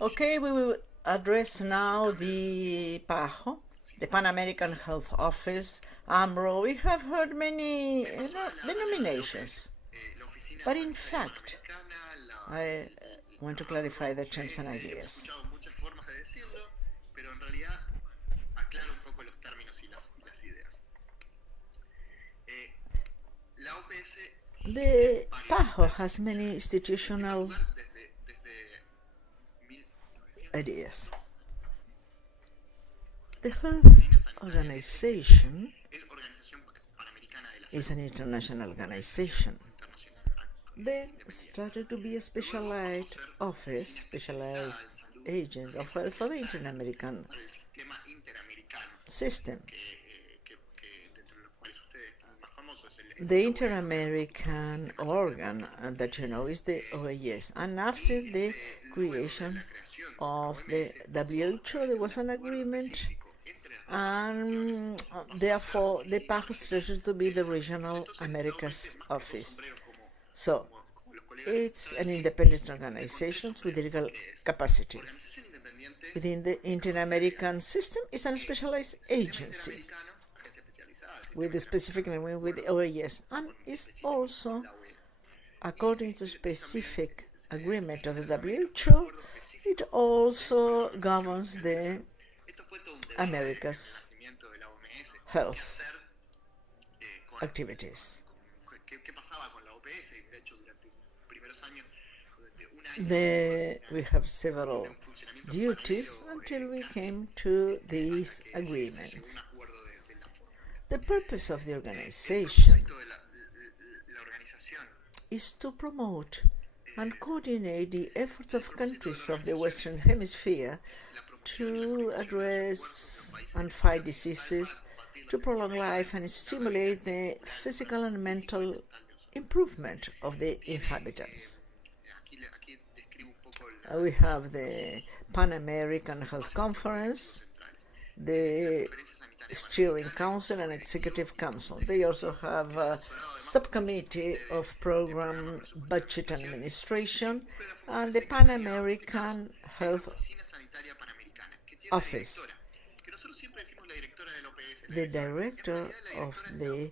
Okay, we will address now the PAHO. the Pan American Health Office, AMRO. We have heard many denominations. But in fact, I want to clarify the terms and ideas. The PAHO has many institutional ideas. The Health Organization is an international organization. Then started to be a specialized office, specialized agent of health for the Inter-American system. The Inter-American organ that you know is the OAS. And after the creation of the WHO, there was an agreement, and therefore the PAHO started to be the Regional Americas Office. So it's an independent organization with legal capacity. Within the Inter-American system, it's a specialized agency with a specific name with the OAS, and is also, according to specific agreement of the WHO, it also governs the America's health activities. We have several duties until we came to these agreements. The purpose of the organization is to promote and coordinate the efforts of countries of the Western Hemisphere to address and fight diseases, to prolong life and stimulate the physical and mental improvement of the inhabitants. We have the Pan American Health Conference, the Steering Council and Executive Council. They also have a subcommittee of program budget and administration and the Pan American Health Office. The director of the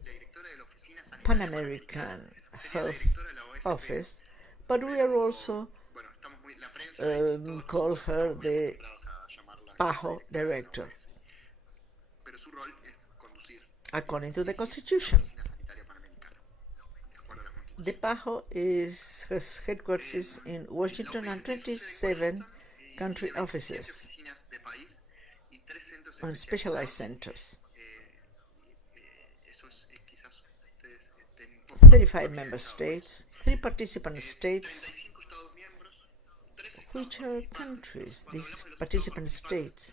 Pan American Health Office, but we are also call her the PAHO director, according to the Constitution. The PAHO has headquarters in Washington and 27 country offices and specialized centers. 35 member states, 3 participant states, which are countries, these participant states,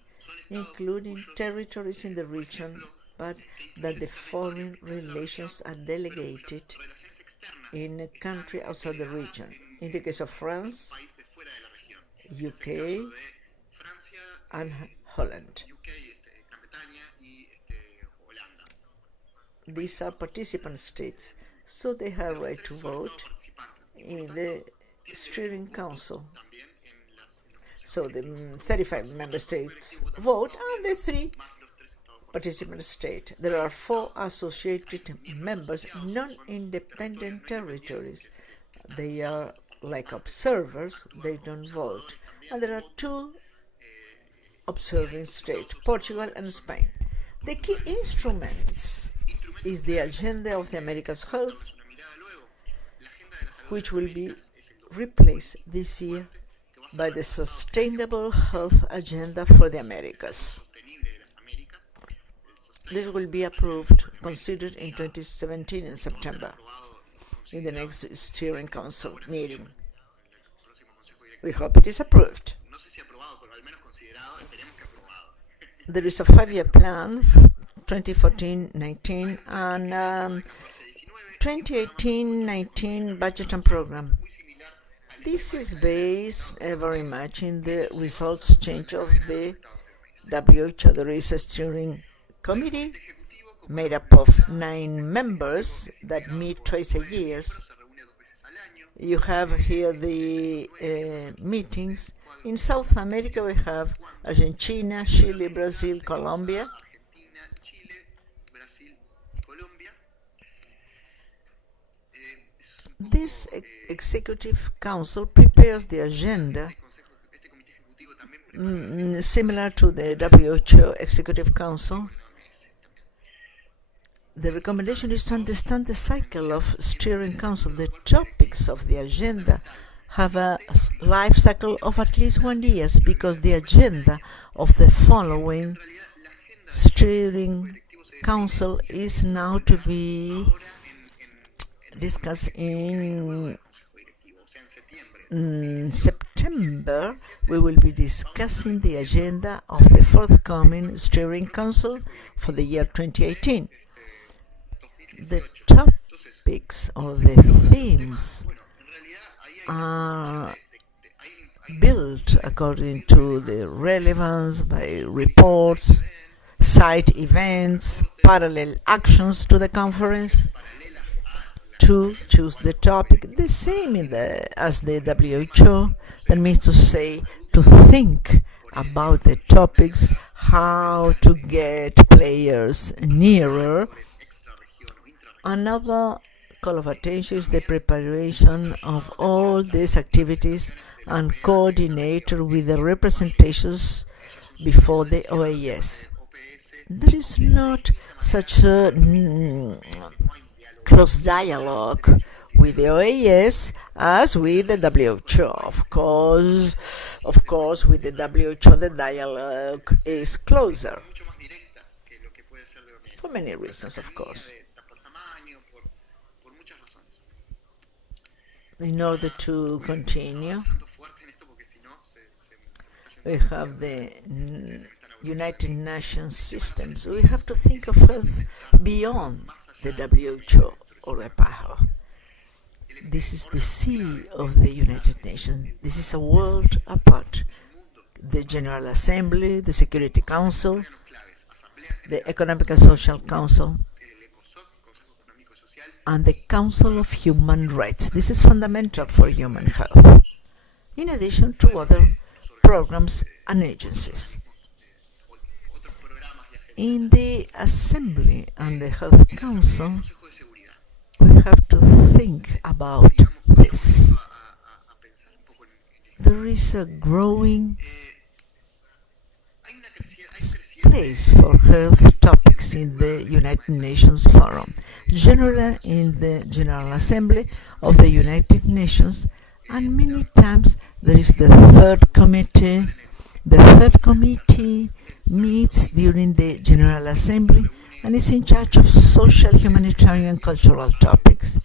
including territories in the region, but that the foreign relations are delegated in a country outside the region. In the case of France, UK, and Holland. These are participant states, so they have right to vote in the Steering Council. So the 35 member states vote, and the 3 participant states. There are 4 associated members, non-independent territories. They are like observers, they don't vote. And there are 2 observing states, Portugal and Spain. The key instruments is the Agenda of the Americas Health, which will be replaced this year by the Sustainable Health Agenda for the Americas. This will be approved, considered in 2017 in September, in the next Steering Council meeting. We hope it is approved. There is a 5-year plan, 2014-19, and 2018-19 budget and program. This is based very much in the results change of the WHO. There is a steering committee made up of 9 members that meet twice a year. You have here the meetings. In South America, we have Argentina, Chile, Brazil, Colombia. This executive council prepares the agenda similar to the WHO Executive Council. The recommendation is to understand the cycle of steering council. The topics of the agenda have a life cycle of at least 1 year because the agenda of the following steering council is now to be discussed in September. We will be discussing the agenda of the forthcoming steering council for the year 2018. The topics or the themes are built according to the relevance by reports, side events, parallel actions to the conference. To choose the topic, the same as the WHO. That means to say, to think about the topics, how to get players nearer. Another call of attention is the preparation of all these activities and coordinator with the representations before the OAS. There is not such a close dialogue with the OAS as with the WHO. Of course, with the WHO the dialogue is closer for many reasons, of course. In order to continue, we have the United Nations systems. We have to think of health beyond the WHO or the PAHO. This is the sea of the United Nations. This is a world apart. The General Assembly, the Security Council, the Economic and Social Council, and the Council of Human Rights. This is fundamental for human health, in addition to other programs and agencies. In the Assembly and the Health Council, we have to think about this. There is a growing place for health topics in the United Nations Forum, generally in the General Assembly of the United Nations, and many times there is the third committee. The third committee meets during the General Assembly and is in charge of social, humanitarian, and cultural topics.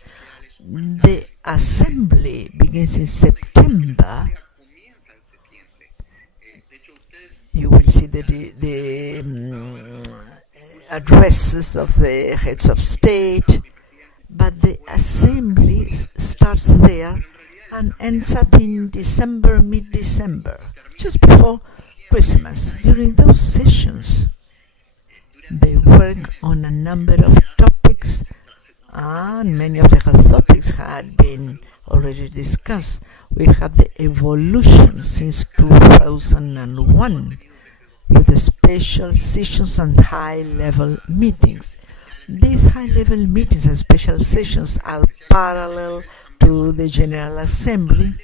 The Assembly begins in September. You will see the addresses of the heads of state, but the Assembly starts there and ends up in December, mid-December, just before Christmas. During those sessions, they work on a number of topics, and many of the health topics had been already discussed. We have the evolution since 2001 with the special sessions and high-level meetings. These high-level meetings and special sessions are parallel to the General Assembly.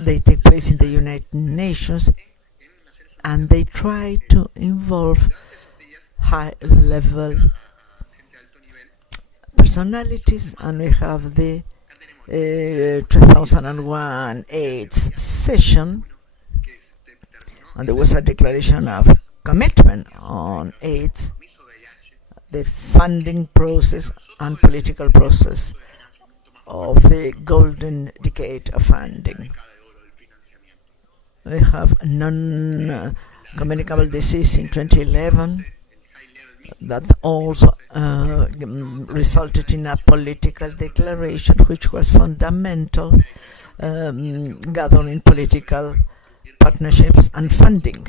They take place in the United Nations, and they try to involve high-level personalities. And we have the 2001 AIDS session, and there was a declaration of commitment on AIDS, the funding process and political process of the golden decade of funding. We have non-communicable disease in 2011 that also resulted in a political declaration which was fundamental, gathering political partnerships and funding.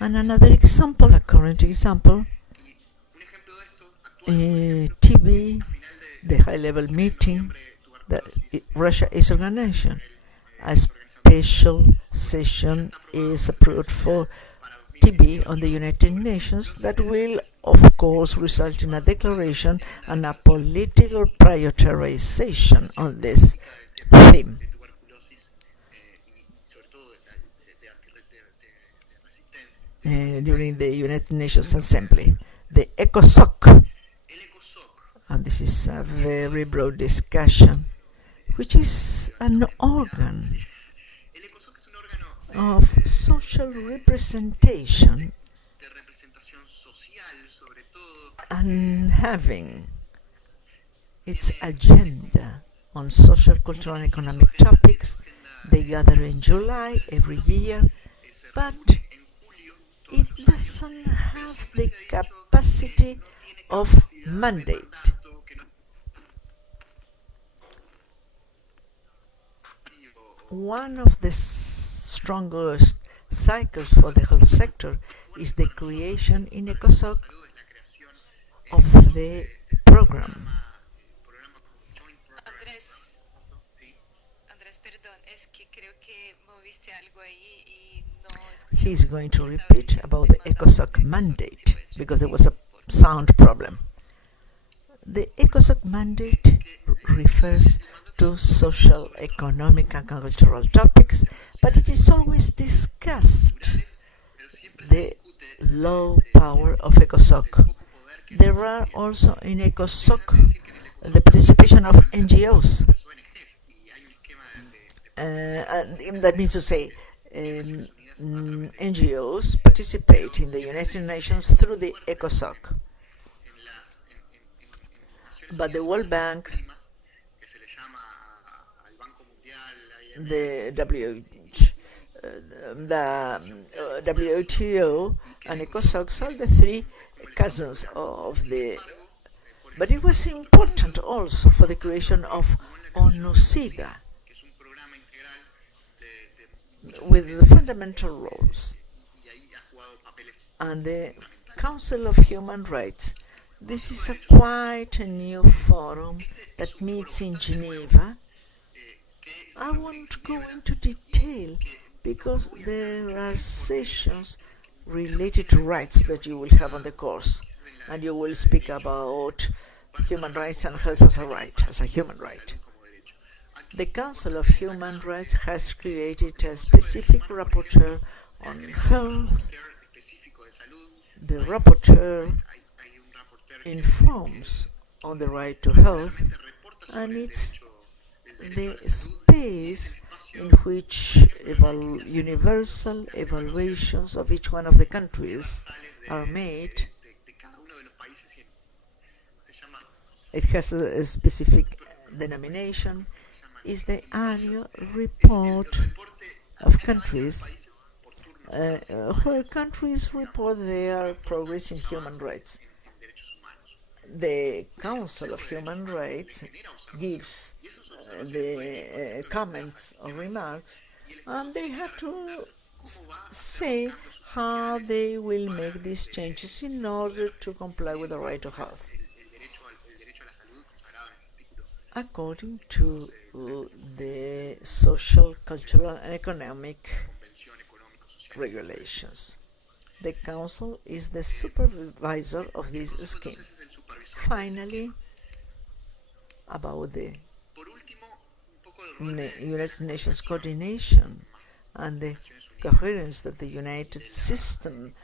And another example, a current example, TB, the high-level meeting that Russia is organizing. A special session is approved for UNSTB on the United Nations that will, of course, result in a declaration and a political prioritization on this theme. During the United Nations Assembly, the ECOSOC, and this is a very broad discussion, which is an organ of social representation and having its agenda on social, cultural, and economic topics. They gather in July every year, but it doesn't have the capacity of mandate. One of the strongest cycles for the health sector is the creation in ECOSOC of the program. He's going to repeat about the ECOSOC mandate because there was a sound problem. The ECOSOC mandate refers to social, economic, and cultural topics, but it is always discussed the low power of ECOSOC. There are also in ECOSOC the participation of NGOs. And that means to say NGOs participate in the United Nations through the ECOSOC. But the World Bank, the WTO, and ECOSOC are the three cousins of the. But it was important also for the creation of ONU-SIDA, with the fundamental roles, and the Council of Human Rights. This is quite a new forum that meets in Geneva. I won't go into detail because there are sessions related to rights that you will have on the course, and you will speak about human rights and health as a right, as a human right. The Council of Human Rights has created a specific rapporteur on health. The rapporteur informs on the right to health, and it's the space in which universal evaluations of each one of the countries are made. It has a specific denomination. Is the annual report of countries where countries report their progress in human rights. The Council of Human Rights gives the comments or remarks, and they have to say how they will make these changes in order to comply with the right to health, according to the social, cultural, and economic regulations. The Council is the supervisor of this scheme. Finally, about the United Nations coordination and the coherence that the United System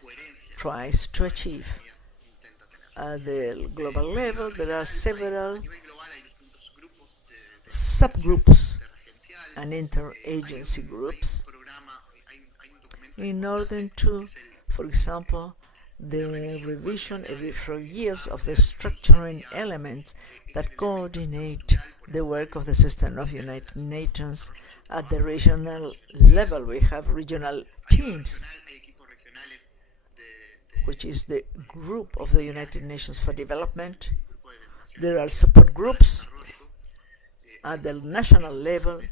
tries to achieve. At the global level, there are several subgroups and interagency groups in order to, for example, the revision every 4 years of the structuring elements that coordinate the work of the system of United Nations. At the regional level, we have regional teams, which is the group of the United Nations for Development. There are support groups. At the national level,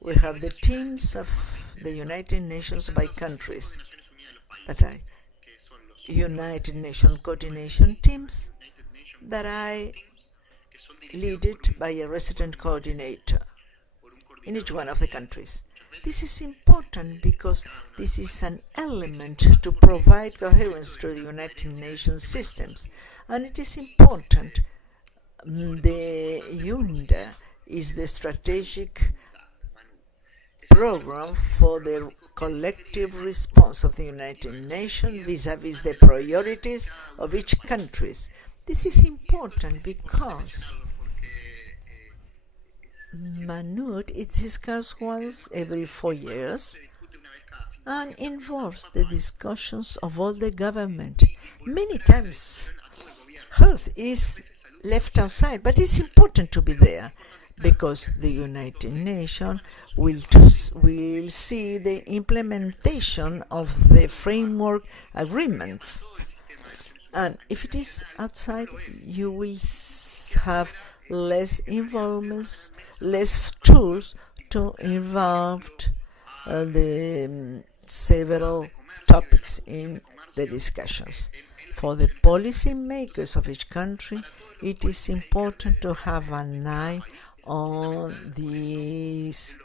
we have the teams of the United Nations by countries, that are United Nations coordination teams that I lead it by a resident coordinator in each one of the countries. This is important because this is an element to provide coherence to the United Nations systems, and it is important. The UNDA is the strategic program for the collective response of the United Nations vis-à-vis the priorities of each country. This is important because MANUT is discussed once every 4 years and involves the discussions of all the government. Many times health is left outside, but it's important to be there because the United Nations will see the implementation of the framework agreements. And if it is outside, you will have less involvement, less tools to involve the several topics in the discussions. For the policy makers of each country, it is important to have an eye on these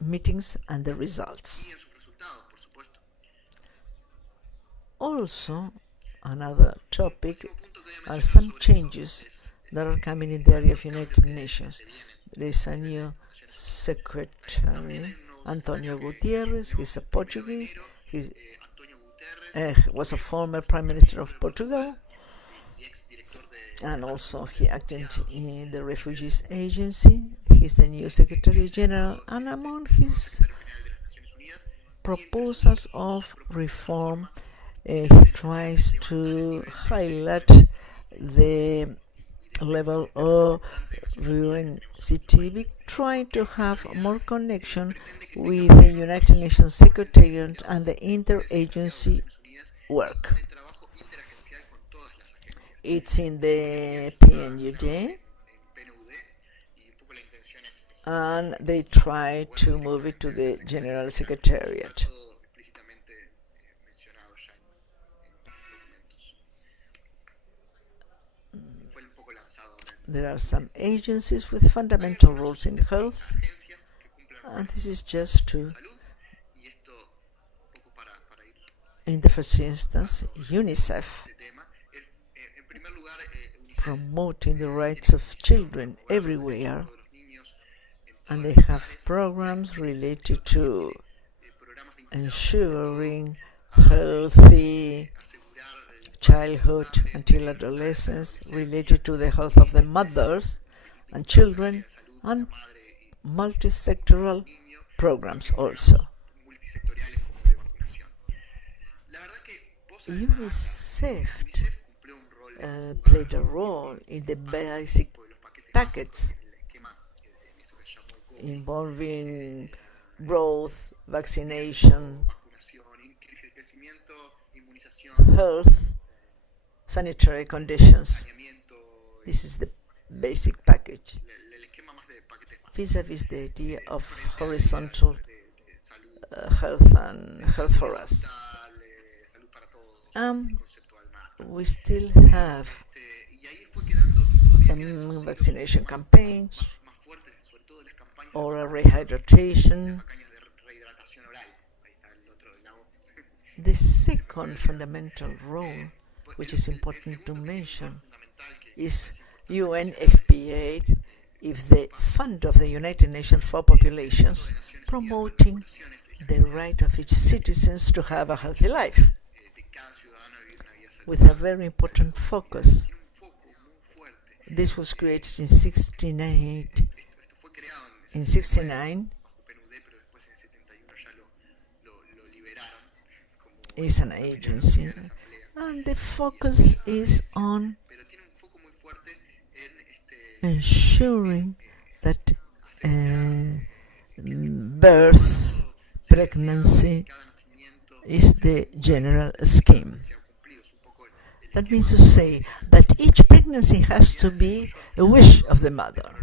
meetings and the results. Also, another topic are some changes that are coming in the area of United Nations. There is a new secretary, Antonio Gutierrez. He's a Portuguese. He was a former Prime Minister of Portugal, and also he acted in the Refugees Agency. He's the new Secretary General, and among his proposals of reform, he tries to highlight the level of UNCTV, trying to have more connection with the United Nations Secretariat and the interagency work. It's in the PNUD, and they try to move it to the General Secretariat. There are some agencies with fundamental roles in health, and this is just to, in the first instance, UNICEF, promoting the rights of children everywhere, and they have programs related to ensuring healthy childhood until adolescence, related to the health of the mothers and children, and multi-sectoral programs also. UNICEF played a role in the basic packets involving growth, vaccination, health, sanitary conditions. This is the basic package. Vis-a-vis the idea of horizontal health and health for us. We still have some vaccination campaigns, oral rehydration. The second fundamental role, which is important to mention, is UNFPA, if the Fund of the United Nations for Populations, promoting the right of each citizen to have a healthy life, with a very important focus. This was created in 69. Is an agency, and the focus is on ensuring that birth, pregnancy is the general scheme. That means to say that each pregnancy has to be a wish of the mother,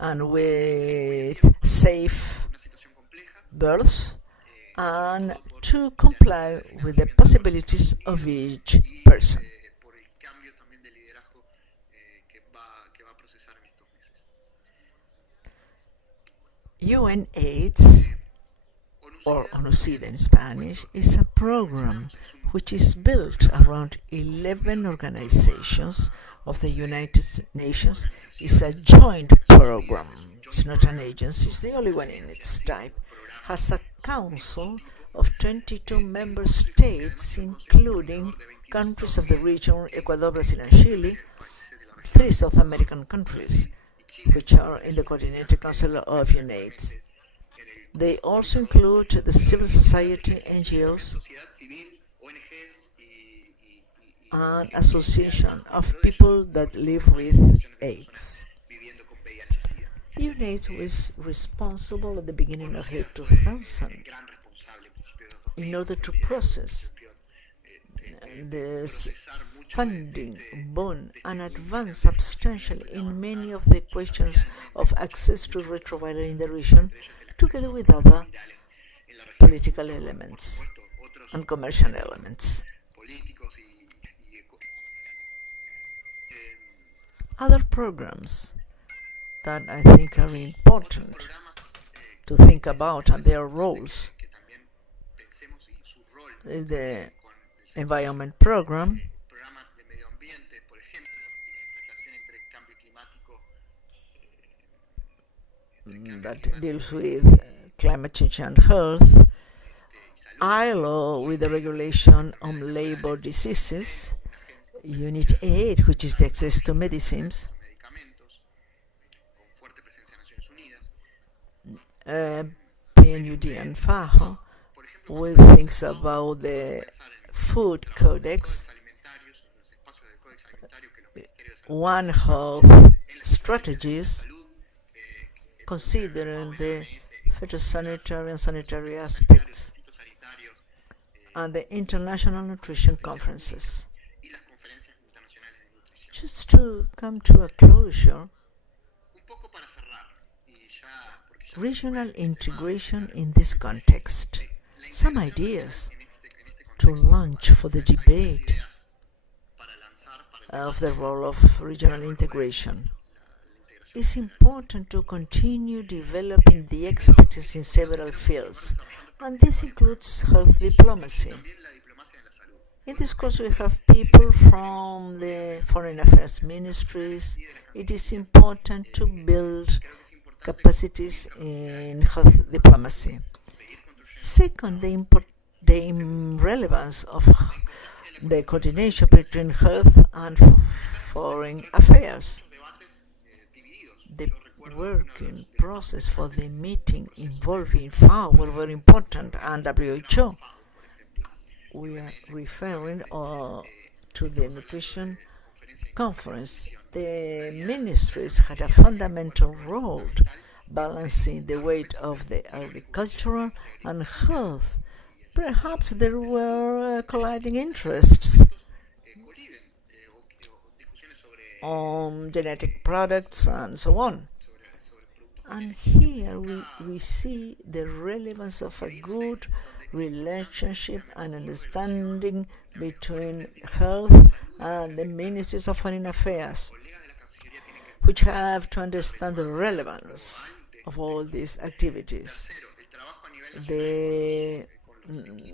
and with safe birth, and to comply with the possibilities of each person. UNAIDS, or ONUCIDA in Spanish, is a program which is built around 11 organizations of the United Nations. It's a joint program. It's not an agency. It's the only one in its type. Has a council of 22 member states, including countries of the region, Ecuador, Brazil, and Chile, 3 South American countries, which are in the Coordinating Council of UNAIDS. They also include the civil society, NGOs, an association of people that live with AIDS. UNAIDS was responsible at the beginning of the year 2000 in order to process this funding, bond, and advance substantially in many of the questions of access to retroviral in the region, together with other political elements and commercial elements. Other programs that I think are important to think about and their roles is the environment program, that deals with climate change and health, ILO with the regulation on labor diseases, Unit 8, which is the access to medicines, PNUD and FAHO, with things about the food codex, One Health strategies, considering the phytosanitary and sanitary aspects, and the international nutrition conferences. Just to come to a closure, regional integration in this context, some ideas to launch for the debate of the role of regional integration. It's important to continue developing the expertise in several fields, and this includes health diplomacy. In this course, we have people from the foreign affairs ministries. It is important to build capacities in health diplomacy. Second, the relevance of the coordination between health and foreign affairs. The working process for the meeting involving FAO were very important, and WHO. We are referring to the nutrition conference. The ministries had a fundamental role balancing the weight of the agricultural and health. Perhaps there were colliding interests on genetic products and so on. And here we see the relevance of a good relationship and understanding between health and the ministries of foreign affairs, which have to understand the relevance of all these activities. The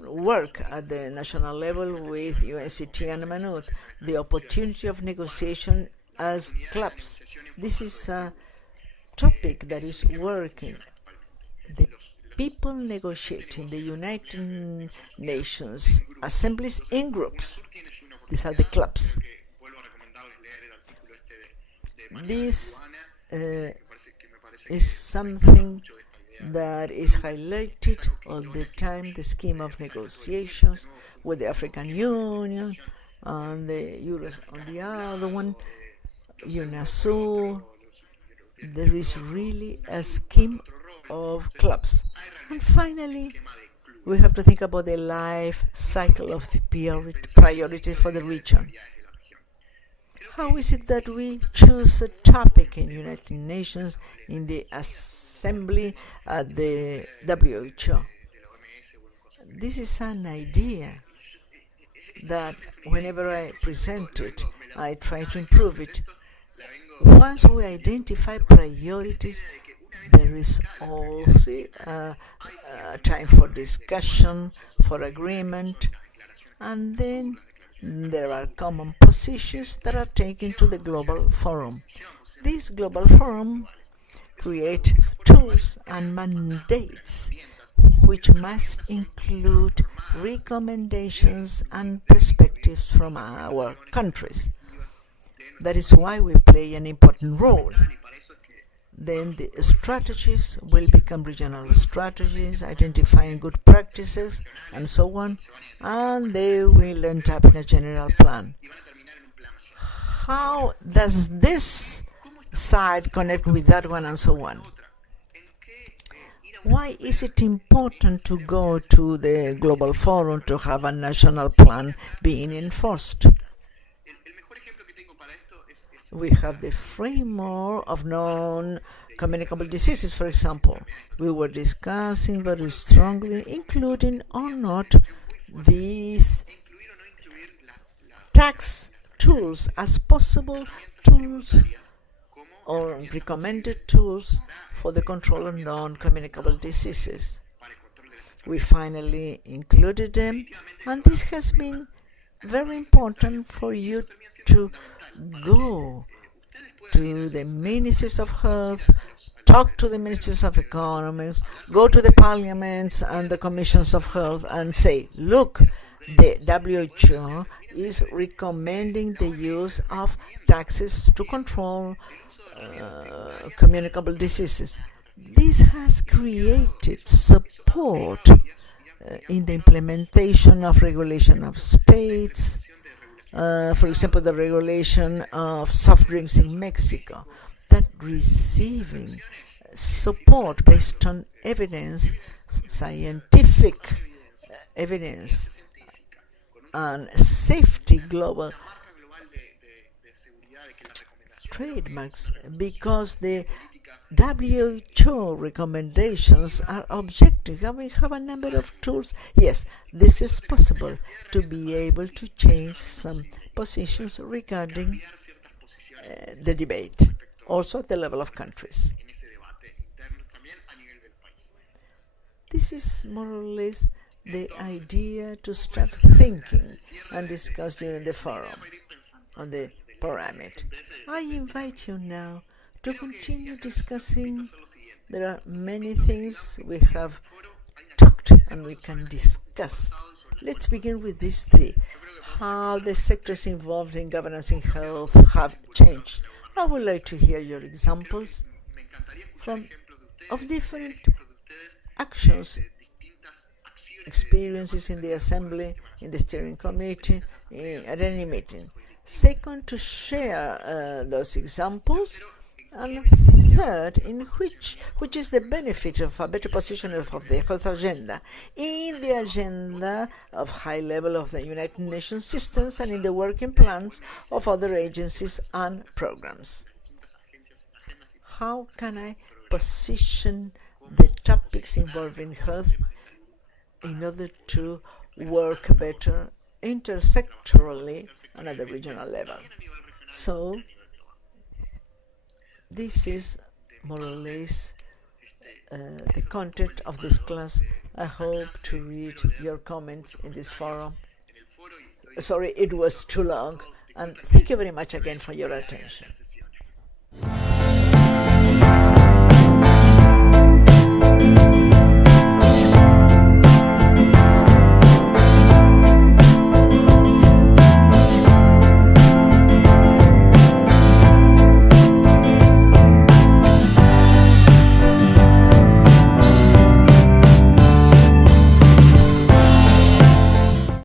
work at the national level with UNCT and MANUT, the opportunity of negotiation as clubs. This is a topic that is working. The people negotiating the United Nations assemblies in groups. These are the clubs. This is something that is highlighted all the time, the scheme of negotiations with the African Union and the Euros on the other one, UNASUR. There is really a scheme of clubs. And finally, we have to think about the life cycle of the priority for the region. How is it that we choose a topic in United Nations in the assembly at the WHO? This is an idea that whenever I present it, I try to improve it. Once we identify priorities, there is also time for discussion, for agreement, and then there are common positions that are taken to the global forum. This global forum create tools and mandates which must include recommendations and perspectives from our countries. That is why we play an important role. Then the strategies will become regional strategies, identifying good practices and so on, and they will end up in a general plan. How does this side connect with that one and so on? Why is it important to go to the global forum to have a national plan being enforced? We have the framework of non-communicable diseases, for example. We were discussing very strongly, including or not these tax tools as possible tools or recommended tools for the control of non-communicable diseases. We finally included them, and this has been very important for you to go to the ministries of health, talk to the ministries of economics, go to the parliaments and the commissions of health and say, look, the WHO is recommending the use of taxes to control communicable diseases. This has created support in the implementation of regulation of states, for example, the regulation of soft drinks in Mexico, that receiving support based on evidence, scientific evidence, and safety global trademarks, because the WHO recommendations are objective, and we have a number of tools. Yes, this is possible to be able to change some positions regarding the debate, also at the level of countries. This is more or less the idea to start thinking and discuss during the forum on the pyramid. I invite you now to continue discussing. There are many things we have talked and we can discuss. Let's begin with these three. How the sectors involved in governance in health have changed. I would like to hear your examples of different actions, experiences in the assembly, in the steering committee, at any meeting. Second, to share those examples. And third, in which is the benefit of a better position of the health agenda in the agenda of high level of the United Nations systems and in the working plans of other agencies and programs. How can I position the topics involving health in order to work better intersectorally and at the regional level? So this is more or less the content of this class. I hope to read your comments in this forum. Sorry, it was too long, and thank you very much again for your attention.